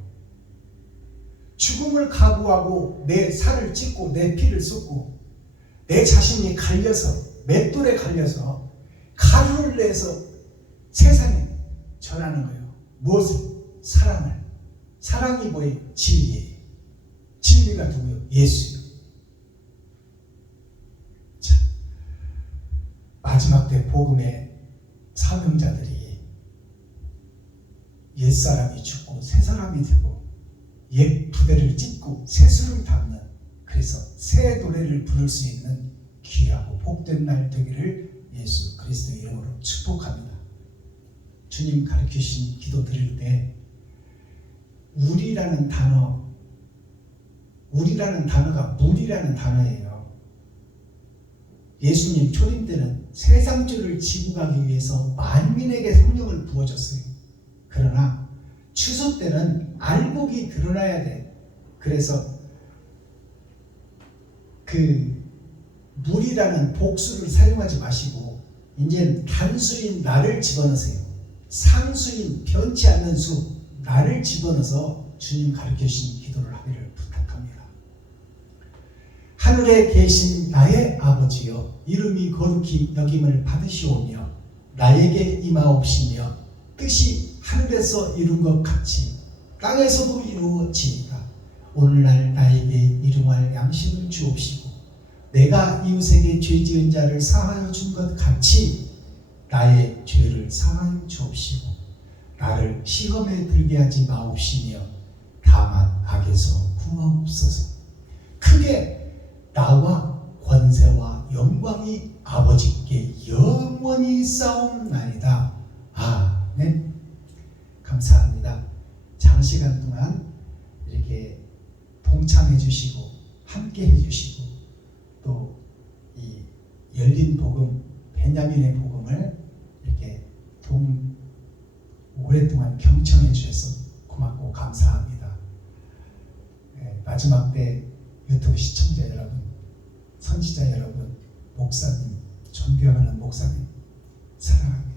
죽음을 각오하고 내 살을 찢고 내 피를 쏟고 내 자신이 갈려서 맷돌에 갈려서 가루를 내서 세상에 전하는 거예요. 무엇을? 사랑을. 사랑이 뭐예요? 진리예요. 진리가 누구예요? 예수예요. 자, 마지막 때 복음의 사명자들이 옛사람이 죽고 새사람이 되고 옛 부대를 찢고 새수를 담는, 그래서 새 노래를 부를 수 있는 귀하고 복된 날 되기를 예수 그리스도 이름으로 축복합니다. 주님 가르치신 기도 드릴 때 우리라는 단어가 물이라는 단어예요. 예수님 초림 때는 세상주를 지고 가기 위해서 만민에게 성령을 부어줬어요. 그러나 추수 때는 알곡이 드러나야 돼. 그래서 그 물이라는 복수를 사용하지 마시고 이제는 단수인 나를 집어넣으세요. 상수인 변치 않는 수 나를 집어넣어서 주님 가르쳐주신 기도를 하기를 부탁합니다. 하늘에 계신 나의 아버지여, 이름이 거룩히 여김을 받으시오며 나에게 임하옵시며 뜻이 하늘에서 이룬 것 같이 땅에서도 이루어지이다. 오늘날 나에게 일용할 양식을 주옵시고 내가 이웃에게 죄 지은 자를 사하여 준 것 같이 나의 죄를 사하여 주옵시고 나를 시험에 들게 하지 마옵시며 다만 악에서 구하옵소서. 크게 나와 권세와 영광이 아버지께 영원히 싸움나이다. 아멘. 감사합니다. 장시간 동안 이렇게 동참해 주시고 함께 해 주시고 또 이 열린 복음, 베냐민의 복음을 이렇게 오랫동안 경청해 주셔서 고맙고 감사합니다. 마지막 때 유튜브 시청자 여러분, 선지자 여러분, 목사님, 존경하는 목사님 사랑합니다.